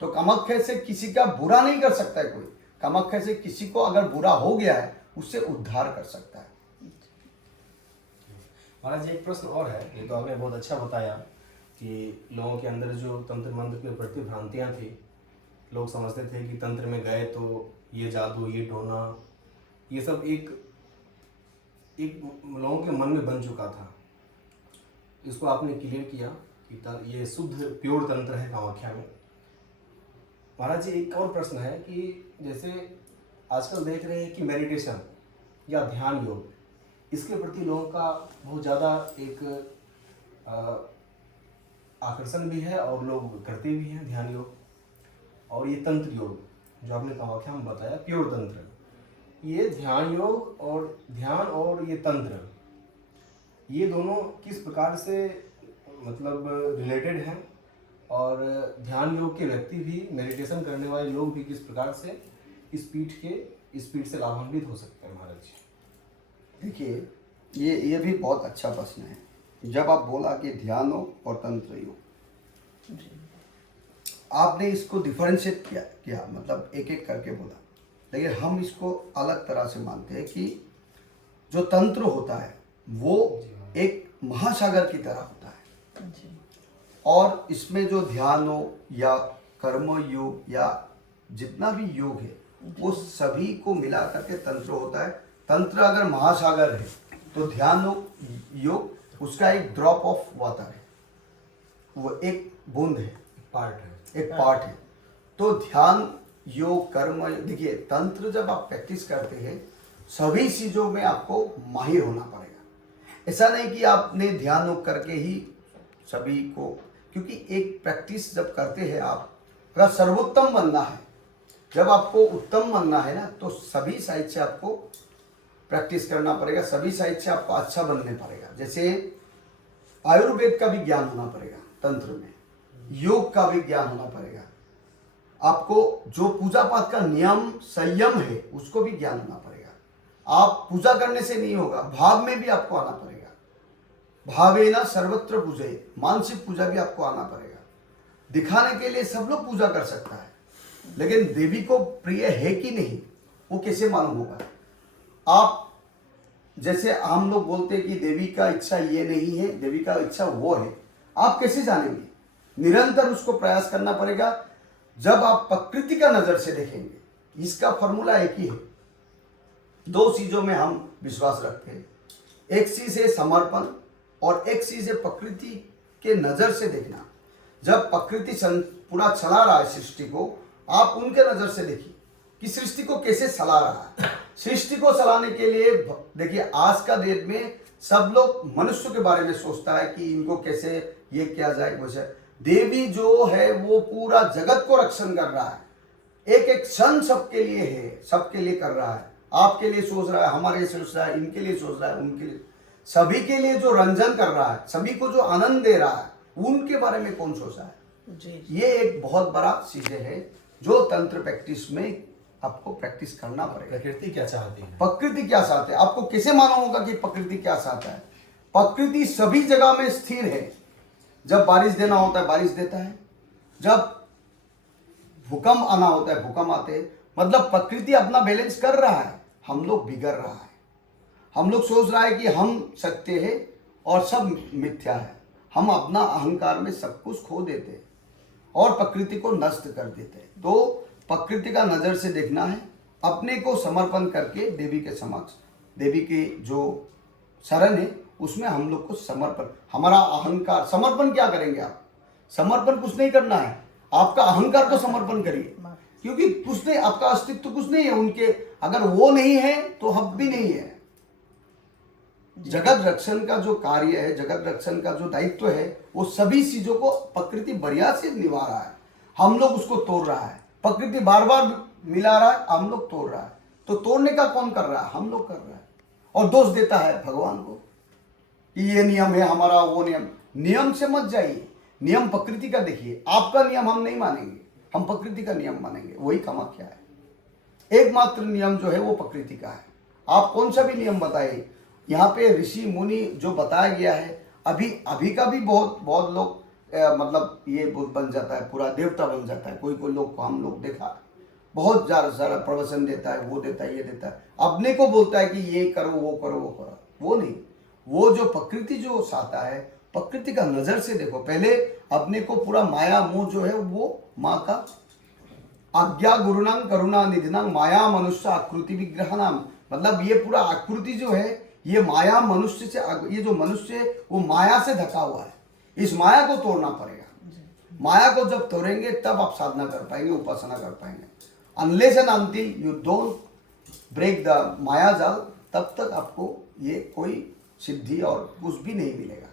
तो कामाख्या से किसी का बुरा नहीं कर सकता है कोई। कामाख्या से किसी को अगर बुरा हो गया है उससे उद्धार कर सकता है। महाराज एक प्रश्न और है, ये तो आपने बहुत अच्छा बताया कि लोगों के अंदर जो तंत्र मंत्र के प्रति भ्रांतियाँ थी, लोग समझते थे कि तंत्र में गए तो ये जादू, ये टोना, ये सब एक लोगों के मन में बन चुका था। इसको आपने क्लियर किया कि ये शुद्ध प्योर तंत्र है कामाख्या में। महाराज जी एक और प्रश्न है कि जैसे आजकल देख रहे हैं कि मेडिटेशन या ध्यान योग, इसके प्रति लोगों का बहुत ज़्यादा एक आकर्षण भी है और लोग करते भी हैं ध्यान योग। और ये तंत्र योग जो आपने कामाख्या में बताया प्योर तंत्र, ये ध्यान योग और ये तंत्र, ये दोनों किस प्रकार से मतलब रिलेटेड हैं, और ध्यान योग के व्यक्ति भी, मेडिटेशन करने वाले लोग भी किस प्रकार से इस पीठ से लाभान्वित हो सकते हैं। महाराज जी देखिए ये भी बहुत अच्छा प्रश्न है। जब आप बोला कि ध्यान योग और तंत्र योग, आपने इसको डिफरेंशिएट किया मतलब एक एक करके बोला, लेकिन हम इसको अलग तरह से मानते हैं कि जो तंत्र होता है वो एक महासागर की तरह होता है, और इसमें जो ध्यान हो या कर्म योग या जितना भी योग है वो सभी को मिला करके तंत्र होता है। तंत्र अगर महासागर है तो ध्यान योग उसका एक ड्रॉप ऑफ वाटर है, वो एक बूंद है, एक पार्ट है। तो ध्यान योग कर्म, देखिए तंत्र जब आप प्रैक्टिस करते हैं सभी चीजों में आपको माहिर होना पड़ेगा। ऐसा नहीं कि आपने ध्यान योग करके ही सभी को, क्योंकि एक प्रैक्टिस जब करते हैं आप, अगर सर्वोत्तम बनना है, जब आपको उत्तम बनना है ना, तो सभी साइड से आपको प्रैक्टिस करना पड़ेगा, सभी साइड से आपको अच्छा बनने पड़ेगा। जैसे आयुर्वेद का भी ज्ञान होना पड़ेगा तंत्र में, योग का भी ज्ञान होना पड़ेगा, आपको जो पूजा पाठ का नियम संयम है उसको भी ज्ञान होना पड़ेगा। आप पूजा करने से नहीं होगा, भाव में भी आपको आना पड़ेगा। भावेना सर्वत्र पूजे, मानसिक पूजा भी आपको आना पड़ेगा। दिखाने के लिए सब लोग पूजा कर सकता है, लेकिन देवी को प्रिय है कि नहीं वो कैसे मालूम होगा। आप जैसे हम लोग बोलते हैं कि देवी का इच्छा ये नहीं है, देवी का इच्छा वो है, आप कैसे जानेंगे। निरंतर उसको प्रयास करना पड़ेगा। जब आप प्रकृति का नजर से देखेंगे, इसका फॉर्मूला एक ही है, दो चीजों में हम विश्वास रखते हैं, एक चीज है समर्पण और एक चीज है प्रकृति के नजर से देखना। जब प्रकृति पूरा चला रहा है सृष्टि को, आप उनके नजर से देखिए कि सृष्टि को कैसे चला रहा है। सृष्टि को चलाने के लिए देखिए आज का डेट में सब लोग मनुष्य के बारे में सोचता है कि इनको कैसे ये किया जाए वैसे। देवी जो है वो पूरा जगत को रक्षण कर रहा है, एक एक क्षण सबके लिए है, सबके लिए कर रहा है। आपके लिए सोच रहा है, हमारे लिए सोच रहा है, इनके लिए सोच रहा है, उनके लिए, सभी के लिए जो रंजन कर रहा है, सभी को जो आनंद दे रहा है, उनके बारे में कौन सोच रहा है जी। ये एक बहुत बड़ा चीज है जो तंत्र प्रैक्टिस में आपको प्रैक्टिस करना पड़ेगा। प्रकृति क्या चाहती है, प्रकृति क्या चाहती है, आपको कैसे मालूम होगा कि प्रकृति क्या चाहता है। प्रकृति सभी जगह में स्थिर है। जब बारिश देना होता है बारिश देता है, जब भूकंप आना होता है, भूकंप आते हैं, मतलब प्रकृति अपना बैलेंस कर रहा है, हम लोग बिगड़ रहा है। हम लोग सोच रहा है कि हम सत्य है और सब मिथ्या है। हम अपना अहंकार में सब कुछ खो देते हैं और प्रकृति को नष्ट कर देते हैं। तो प्रकृति का नज़र से देखना है, अपने को समर्पण करके देवी के समक्ष, देवी के जो शरण है उसमें हम लोग को समर्पण, हमारा अहंकार, समर्पण क्या करेंगे आप? समर्पण कुछ नहीं करना है, आपका अहंकार को समर्पण करिए, क्योंकि कुछ नहीं, आपका अस्तित्व कुछ नहीं है उनके, अगर वो नहीं है तो हम भी नहीं है। जगत रक्षण का जो कार्य है, जगत रक्षण का जो दायित्व है, वो सभी चीजों को प्रकृति बढ़िया से निभा रहा है, हम लोग उसको तोड़ रहा है। प्रकृति बार बार मिला रहा है, हम लोग तोड़ रहा है। तो तोड़ने का कौन कर रहा है? हम लोग कर रहा है। और दोष देता है भगवान को कि ये नियम है हमारा, वो नियम। नियम से मत जाइए, नियम प्रकृति का देखिए। आपका नियम हम नहीं मानेंगे, हम प्रकृति का नियम मानेंगे, वही कामाख्या है। एकमात्र नियम जो है वो प्रकृति का है। आप कौन सा भी नियम बताइए, यहाँ पे ऋषि मुनि जो बताया गया है, अभी का भी बहुत लोग मतलब ये बन जाता है, पूरा देवता बन जाता है। कोई लोग को हम लोग देखा, बहुत ज़्यादा प्रवचन देता है, वो देता है, ये देता है, अपने को बोलता है कि ये करो, वो करो, वो करो। वो नहीं, वो जो प्रकृति जो चाहता है, प्रकृति का नज़र से देखो। पहले अपने को पूरा माया मोह जो है वो माँ का आज्ञा गुरुनाम करुणा निधिनाम माया मनुष्य आकृति विग्रह नाम, मतलब ये पूरा आकृति जो है ये माया मनुष्य से, ये जो मनुष्य है वो माया से ढका हुआ है। इस माया को तोड़ना पड़ेगा। माया को जब तोड़ेंगे तब आप साधना कर पाएंगे, उपासना कर पाएंगे। Unless and until you don't break the माया जाल, तब तक आपको ये कोई सिद्धि और कुछ भी नहीं मिलेगा।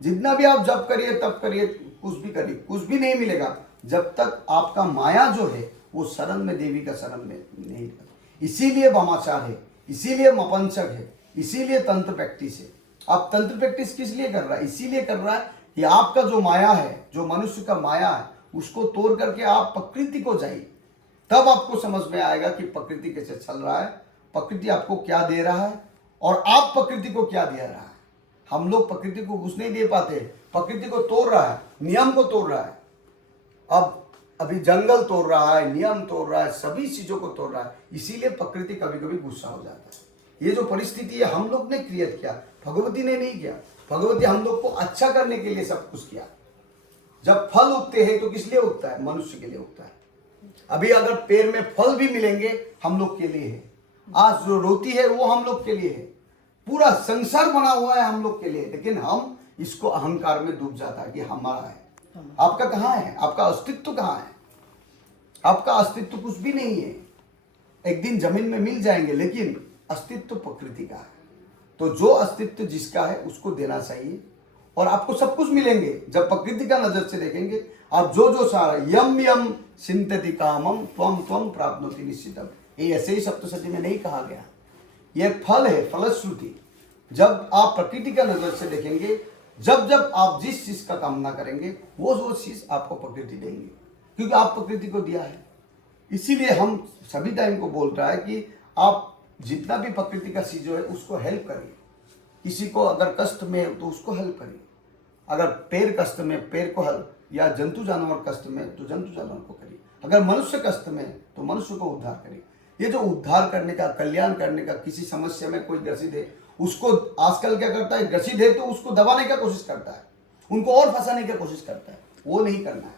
जितना भी आप जप करिए, तब करिए, कुछ भी करिए, कुछ भी नहीं मिलेगा जब तक आपका माया जो है वो शरण में, देवी का शरण में नहीं। इसीलिए वामाचार है, इसीलिए मपंचक है, इसीलिए तंत्र प्रैक्टिस है। आप तंत्र प्रैक्टिस किस लिए कर रहा है? इसीलिए कर रहा है कि आपका जो माया है, जो मनुष्य का माया है, उसको तोड़ करके आप प्रकृति को जाइए, तब आपको समझ में आएगा कि प्रकृति कैसे चल रहा है, प्रकृति आपको क्या दे रहा है और आप प्रकृति को क्या दे रहा है। हम लोग प्रकृति को कुछ नहीं दे पाते, प्रकृति को तोड़ रहा है, नियम को तोड़ रहा है। अब अभी जंगल तोड़ रहा है, नियम तोड़ रहा है, सभी चीजों को तोड़ रहा है। इसीलिए प्रकृति कभी कभी गुस्सा हो जाता है। ये जो परिस्थिति है हम लोग ने क्रिएट किया, भगवती ने नहीं किया। भगवती हम लोग को अच्छा करने के लिए सब कुछ किया। जब फल उगते हैं तो किस लिए उगता है? मनुष्य के लिए उगता है। अभी अगर पेड़ में फल भी मिलेंगे हम लोग के लिए है। आज जो रोटी है वो हम लोग के लिए है। पूरा संसार बना हुआ है हम लोग के लिए, लेकिन हम इसको अहंकार में डूब जाता है कि हमारा है। आपका कहाँ है? आपका अस्तित्व कहाँ है? आपका अस्तित्व कुछ भी नहीं है। एक दिन जमीन में मिल जाएंगे, लेकिन अस्तित्व प्रकृति का है। तो जो अस्तित्व जिसका है उसको देना चाहिए और आपको सब कुछ मिलेंगे। जब प्रकृति का नजर से देखेंगे, आप जो जो सारा यम यम सिंतति कामम त्वम त्वम प्राप्नोति निश्चितम, ये ऐसे ही सप्तशती में नहीं कहा गया। ये फल है, फलश्रुति। जब आप प्रकृति का नजर से देखेंगे, जब जब आप जिस चीज का कामना करेंगे वो चीज आपको प्रकृति देंगे, क्योंकि आप प्रकृति को दिया है। इसीलिए हम सभी टाइम को बोल रहा है कि आप जितना भी प्रकृति का चीज है उसको हेल्प करिए। किसी को अगर कष्ट में है तो उसको हेल्प करिए। अगर पेड़ कष्ट में, पेड़ को हेल्प, या जंतु जानवर कष्ट में तो जंतु जानवर को करिए। अगर मनुष्य कष्ट में तो मनुष्य को उद्धार करिए। ये जो उद्धार करने का, कल्याण करने का, किसी समस्या में कोई ग्रसित है उसको आजकल क्या करता है, ग्रसित है तो उसको दबाने का कोशिश करता है, उनको और फंसाने की कोशिश करता है। वो नहीं करना है,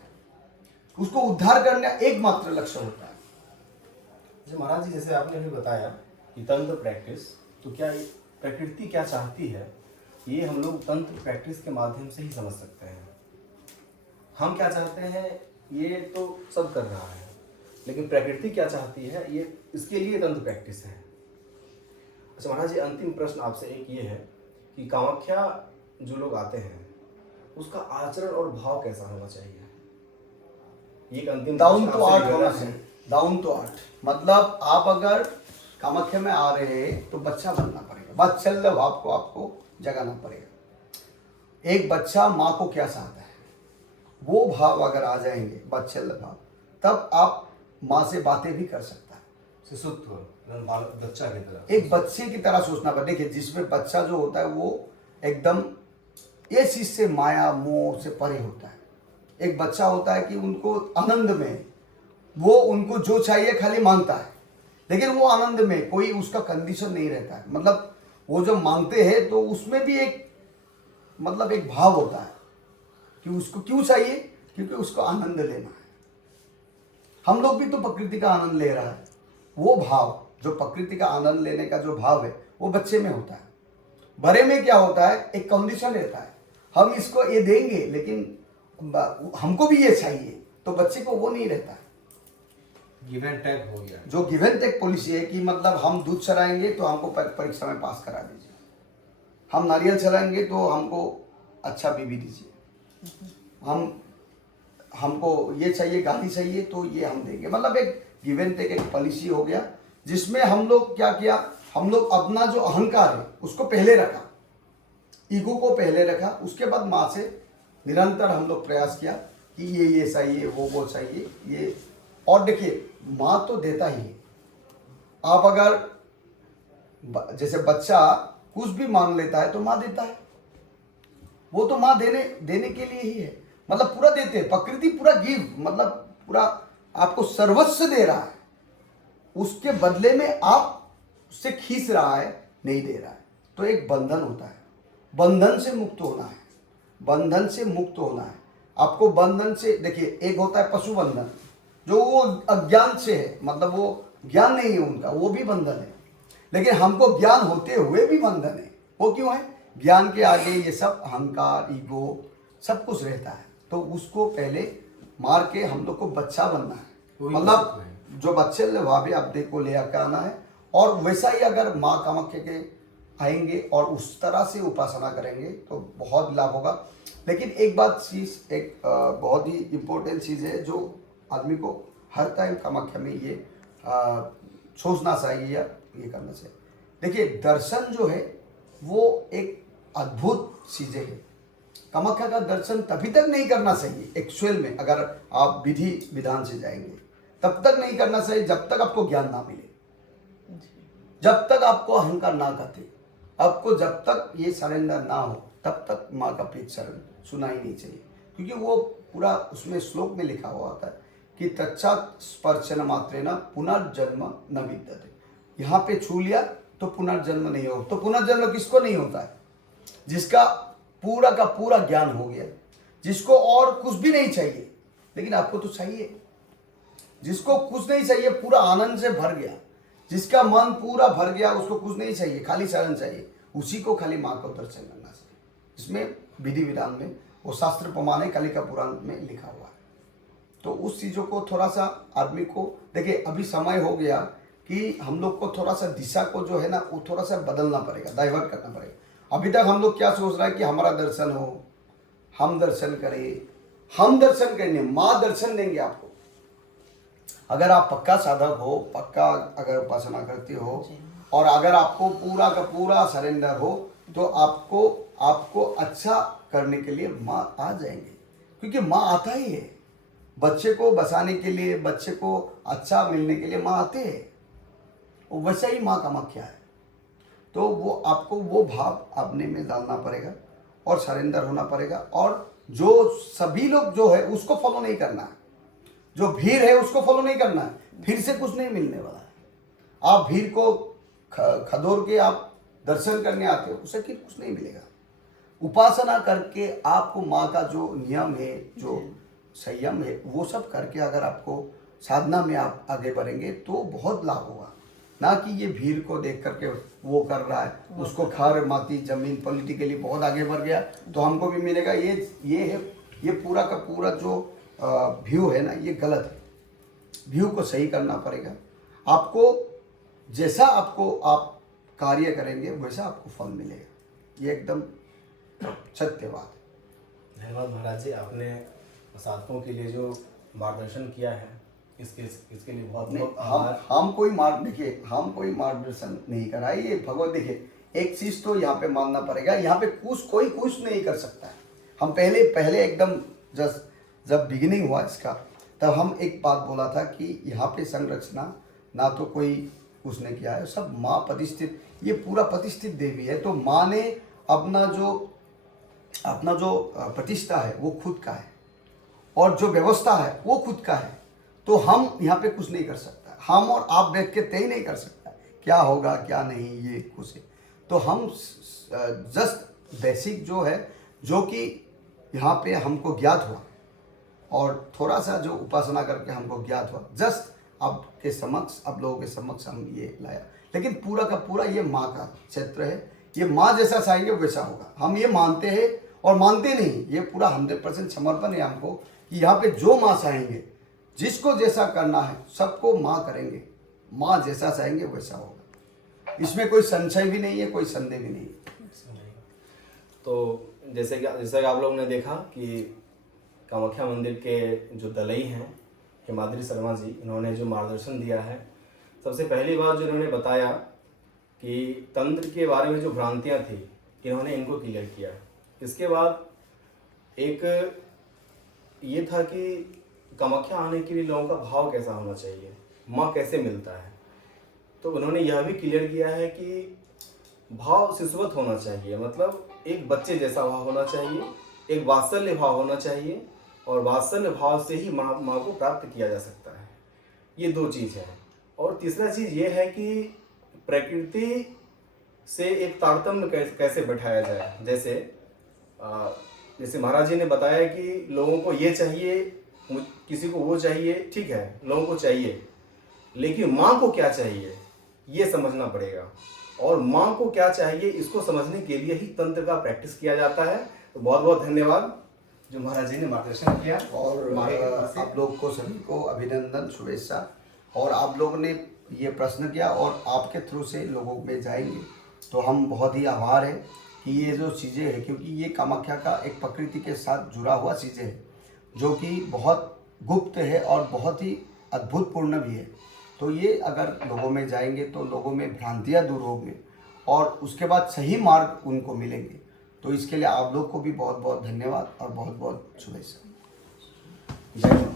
उसको उद्धार करना एकमात्र लक्ष्य होता है। महाराज जी, जैसे आपने भी बताया कि तंत्र प्रैक्टिस, तो क्या प्रकृति क्या चाहती है ये हम लोग तंत्र प्रैक्टिस के माध्यम से ही समझ सकते हैं। हम क्या चाहते हैं ये तो सब कर रहा है, लेकिन प्रकृति क्या चाहती है ये, इसके लिए तंत्र प्रैक्टिस है। अच्छा महाराज जी, अंतिम प्रश्न आपसे एक ये है कि कामाख्या जो लोग आते हैं उसका आचरण और भाव कैसा होना चाहिए? ये एक अंतिम डाउन टू अर्थ होना चाहिए। डाउन टू अर्थ मतलब आप अगर कामाख्या में आ रहे हैं तो बच्चा बनना पड़ेगा, वात्सल्य भाव को आपको जगाना पड़ेगा। एक बच्चा माँ को क्या चाहता है वो भाव अगर आ जाएंगे, वात्सल्य भाव, तब आप माँ से बातें भी कर सकता है। शिशुत्व, बच्चा की तरह, एक बच्चे की तरह सोचना पड़ेगा। देखिए, जिसमें बच्चा जो होता है वो एकदम ये चीज से, माया मोह से परे होता है। एक बच्चा होता है कि उनको आनंद में वो उनको जो चाहिए खाली मांगता है, लेकिन वो आनंद में कोई उसका कंडीशन नहीं रहता है। मतलब वो जो मांगते हैं तो उसमें भी एक मतलब एक भाव होता है कि उसको क्यों चाहिए, क्योंकि उसको आनंद लेना है। हम लोग भी तो प्रकृति का आनंद ले रहा है। वो भाव जो प्रकृति का आनंद लेने का जो भाव है वो बच्चे में होता है। बड़े में क्या होता है, एक कंडीशन रहता है, हम इसको ये देंगे लेकिन हमको भी ये चाहिए, तो बच्चे को वो नहीं रहता है। गिव एंड टेक हो गया। जो गिव एंड टेक पॉलिसी है कि मतलब हम दूध चलाएंगे तो हमको परीक्षा में पास करा दीजिए, हम नारियल चलाएंगे तो हमको अच्छा बीवी दीजिए, हमको ये चाहिए, गाड़ी चाहिए तो ये हम देंगे। मतलब एक गिव एंड टेक एक पॉलिसी हो गया, जिसमें हम लोग क्या किया, हम लोग अपना जो अहंकार है उसको पहले रखा, ईगो को पहले रखा। उसके बाद माँ से निरंतर हम लोग प्रयास किया कि ये चाहिए, वो चाहिए, ये। और देखिए माँ तो देता ही है। आप अगर जैसे बच्चा कुछ भी मांग लेता है तो माँ देता है, वो तो माँ देने के लिए ही है। मतलब पूरा देते हैं, प्रकृति पूरा गिव, मतलब पूरा आपको सर्वस्व दे रहा है, उसके बदले में आप उससे खींच रहा है, नहीं दे रहा है। तो एक बंधन होता है, बंधन से मुक्त होना है, बंधन से मुक्त होना है आपको। बंधन से देखिए, एक होता है पशु बंधन, जो वो अज्ञान से है, मतलब वो ज्ञान नहीं है उनका, वो भी बंधन है। लेकिन हमको ज्ञान होते हुए भी बंधन है। वो क्यों है, ज्ञान के आगे ये सब अहंकार, ईगो सब कुछ रहता है। तो उसको पहले मार के हम लोग को बच्चा बनना है। मतलब जो बच्चे भाभी अपने को ले आकर आना है, और वैसा ही अगर माँ कामाख्या के आएंगे और उस तरह से उपासना करेंगे तो बहुत लाभ होगा। लेकिन एक बात चीज़, एक बहुत ही इम्पोर्टेंट चीज़ है जो आदमी को हर टाइम कामाख्या में ये सोचना चाहिए या ये करना चाहिए। देखिए दर्शन जो है वो एक अद्भुत चीज़ें है। कामाख्या का दर्शन तभी तक नहीं करना चाहिए एक्चुअल में, अगर आप विधि विधान से जाएंगे तब तक नहीं करना चाहिए जब तक आपको ज्ञान ना मिले, जब तक आपको अहंकार ना करते, आपको जब तक ये सरेंडर ना हो तब तक माँ का प्रीत शरण सुना ही नहीं चाहिए। क्योंकि वो पूरा उसमें श्लोक में लिखा हुआ होता है कि तच्चात स्पर्शन मात्रेण पुनर्जन्म न विद्यते। यहाँ पे छू लिया तो पुनर्जन्म नहीं हो। तो पुनर्जन्म किसको नहीं होता है, जिसका पूरा का पूरा ज्ञान हो गया, जिसको और कुछ भी नहीं चाहिए। लेकिन आपको तो चाहिए, जिसको कुछ नहीं चाहिए, पूरा आनंद से भर गया, जिसका मन पूरा भर गया, उसको कुछ नहीं चाहिए, खाली शरण चाहिए, उसी को खाली माँ को दर्शन करना चाहिए। इसमें विधि विधान में वो शास्त्र प्रमाण है, कालिका पुराण में लिखा हुआ है। तो उस चीज़ों को थोड़ा सा आदमी को देखिए, अभी समय हो गया कि हम लोग को थोड़ा सा दिशा को जो है ना वो थोड़ा सा बदलना पड़ेगा, डाइवर्ट करना पड़ेगा। अभी तक हम लोग क्या सोच रहा है कि हमारा दर्शन हो, हम दर्शन करें, हम दर्शन करेंगे, माँ दर्शन देंगे आपको। अगर आप पक्का साधक हो, पक्का अगर उपासना करते हो, और अगर आपको पूरा का पूरा सरेंडर हो, तो आपको अच्छा करने के लिए माँ आ जाएंगे। क्योंकि माँ आता ही है बच्चे को बचाने के लिए, बच्चे को अच्छा मिलने के लिए माँ आते हैं। वैसा ही माँ कामाख्या है। तो वो आपको वो भाव अपने में डालना पड़ेगा और सरेंडर होना पड़ेगा। और जो सभी लोग जो है उसको फॉलो नहीं करना है, जो भीड़ है उसको फॉलो नहीं करना है, फिर से कुछ नहीं मिलने वाला है। आप भीड़ को खदोर के आप दर्शन करने आते हो, उससे फिर कुछ नहीं मिलेगा। उपासना करके आपको माँ का जो नियम है, जो संयम है, वो सब करके अगर आपको साधना में आप आगे बढ़ेंगे तो बहुत लाभ होगा। ना कि ये भीड़ को देख करके वो कर रहा है, उसको खार माती जमीन पॉलिटिकली बहुत आगे बढ़ गया तो हमको भी मिलेगा, ये है। ये पूरा का पूरा जो व्यू है ना, ये गलत है। व्यू को सही करना पड़ेगा। आपको जैसा आप कार्य करेंगे वैसा आपको फल मिलेगा। ये एकदम सत्य बात है। धन्यवाद महाराज जी, आपने साधकों के लिए जो मार्गदर्शन किया है इसके लिए बहुत बहुत आभार। हम कोई मार्गदर्शन नहीं करा। ये भगवत देखिए, एक चीज तो यहाँ पे मानना पड़ेगा, यहाँ पे कोई कुछ नहीं कर सकता है। हम पहले एकदम जब बिगिनिंग हुआ इसका, तब हम एक बात बोला था कि यहाँ पे संरचना ना तो कोई उसने किया है, सब माँ प्रतिष्ठित, ये पूरा प्रतिष्ठित देवी है। तो माँ ने अपना जो प्रतिष्ठा है वो खुद का है, और जो व्यवस्था है वो खुद का है, तो हम यहाँ पे कुछ नहीं कर सकता। हम और आप बैठ के तय नहीं कर सकता क्या होगा क्या नहीं, ये कुछ है। तो हम जस्ट बेसिक जो है, जो कि यहाँ पे हमको ज्ञात हुआ और थोड़ा सा जो उपासना करके हमको ज्ञात हुआ, जस्ट आपके समक्ष, आप लोगों के समक्ष हम ये लाया। लेकिन पूरा का पूरा ये माँ का क्षेत्र है, ये माँ जैसा चाहेंगे वैसा होगा। हम ये मानते हैं और मानते नहीं, ये पूरा 100% समर्पण है हमको कि यहाँ पे जो माँ चाहेंगे, जिसको जैसा करना है सबको माँ करेंगे, माँ जैसा चाहेंगे वैसा होगा। इसमें कोई संशय भी नहीं है, कोई संदेह भी नहीं है। तो जैसे कि आप लोगों ने देखा कि कामाख्या मंदिर के जो दलई हैं हिमाद्री शर्मा जी, इन्होंने जो मार्गदर्शन दिया है, सबसे पहली बात जो इन्होंने बताया कि तंत्र के बारे में जो भ्रांतियां थी इन्होंने इनको क्लियर किया। इसके बाद एक ये था कि कामाख्या आने के लिए लोगों का भाव कैसा होना चाहिए, माँ कैसे मिलता है। तो उन्होंने यह भी क्लियर किया है कि भाव शिशुवत होना चाहिए, मतलब एक बच्चे जैसा भाव होना चाहिए, एक वात्सल्य भाव होना चाहिए, और वात्सल्य भाव से ही माँ को प्राप्त किया जा सकता है। ये दो चीज़ है। और तीसरा चीज़ ये है कि प्रकृति से एक तारतम्य कैसे बैठाया जाए। जैसे महाराज जी ने बताया कि लोगों को ये चाहिए, किसी को वो चाहिए, ठीक है, लोगों को चाहिए, लेकिन माँ को क्या चाहिए ये समझना पड़ेगा। और माँ को क्या चाहिए इसको समझने के लिए ही तंत्र का प्रैक्टिस किया जाता है। तो बहुत बहुत धन्यवाद जो महाराज जी ने मार्गदर्शन किया। और आप लोग को सभी को अभिनंदन, शुभेच्छा। और आप लोगों ने ये प्रश्न किया और आपके थ्रू से लोगों में जाएंगे, तो हम बहुत ही आभार है कि ये जो चीज़ें हैं, क्योंकि ये कामाख्या का एक प्रकृति के साथ जुड़ा हुआ चीज़ें हैं जो कि बहुत गुप्त है और बहुत ही अद्भुतपूर्ण भी है। तो ये अगर लोगों में जाएंगे तो लोगों में भ्रांतियाँ दूर होंगी और उसके बाद सही मार्ग उनको मिलेंगे। तो इसके लिए आप लोग को भी बहुत बहुत धन्यवाद और बहुत बहुत शुभेच्छा। जय हिंद।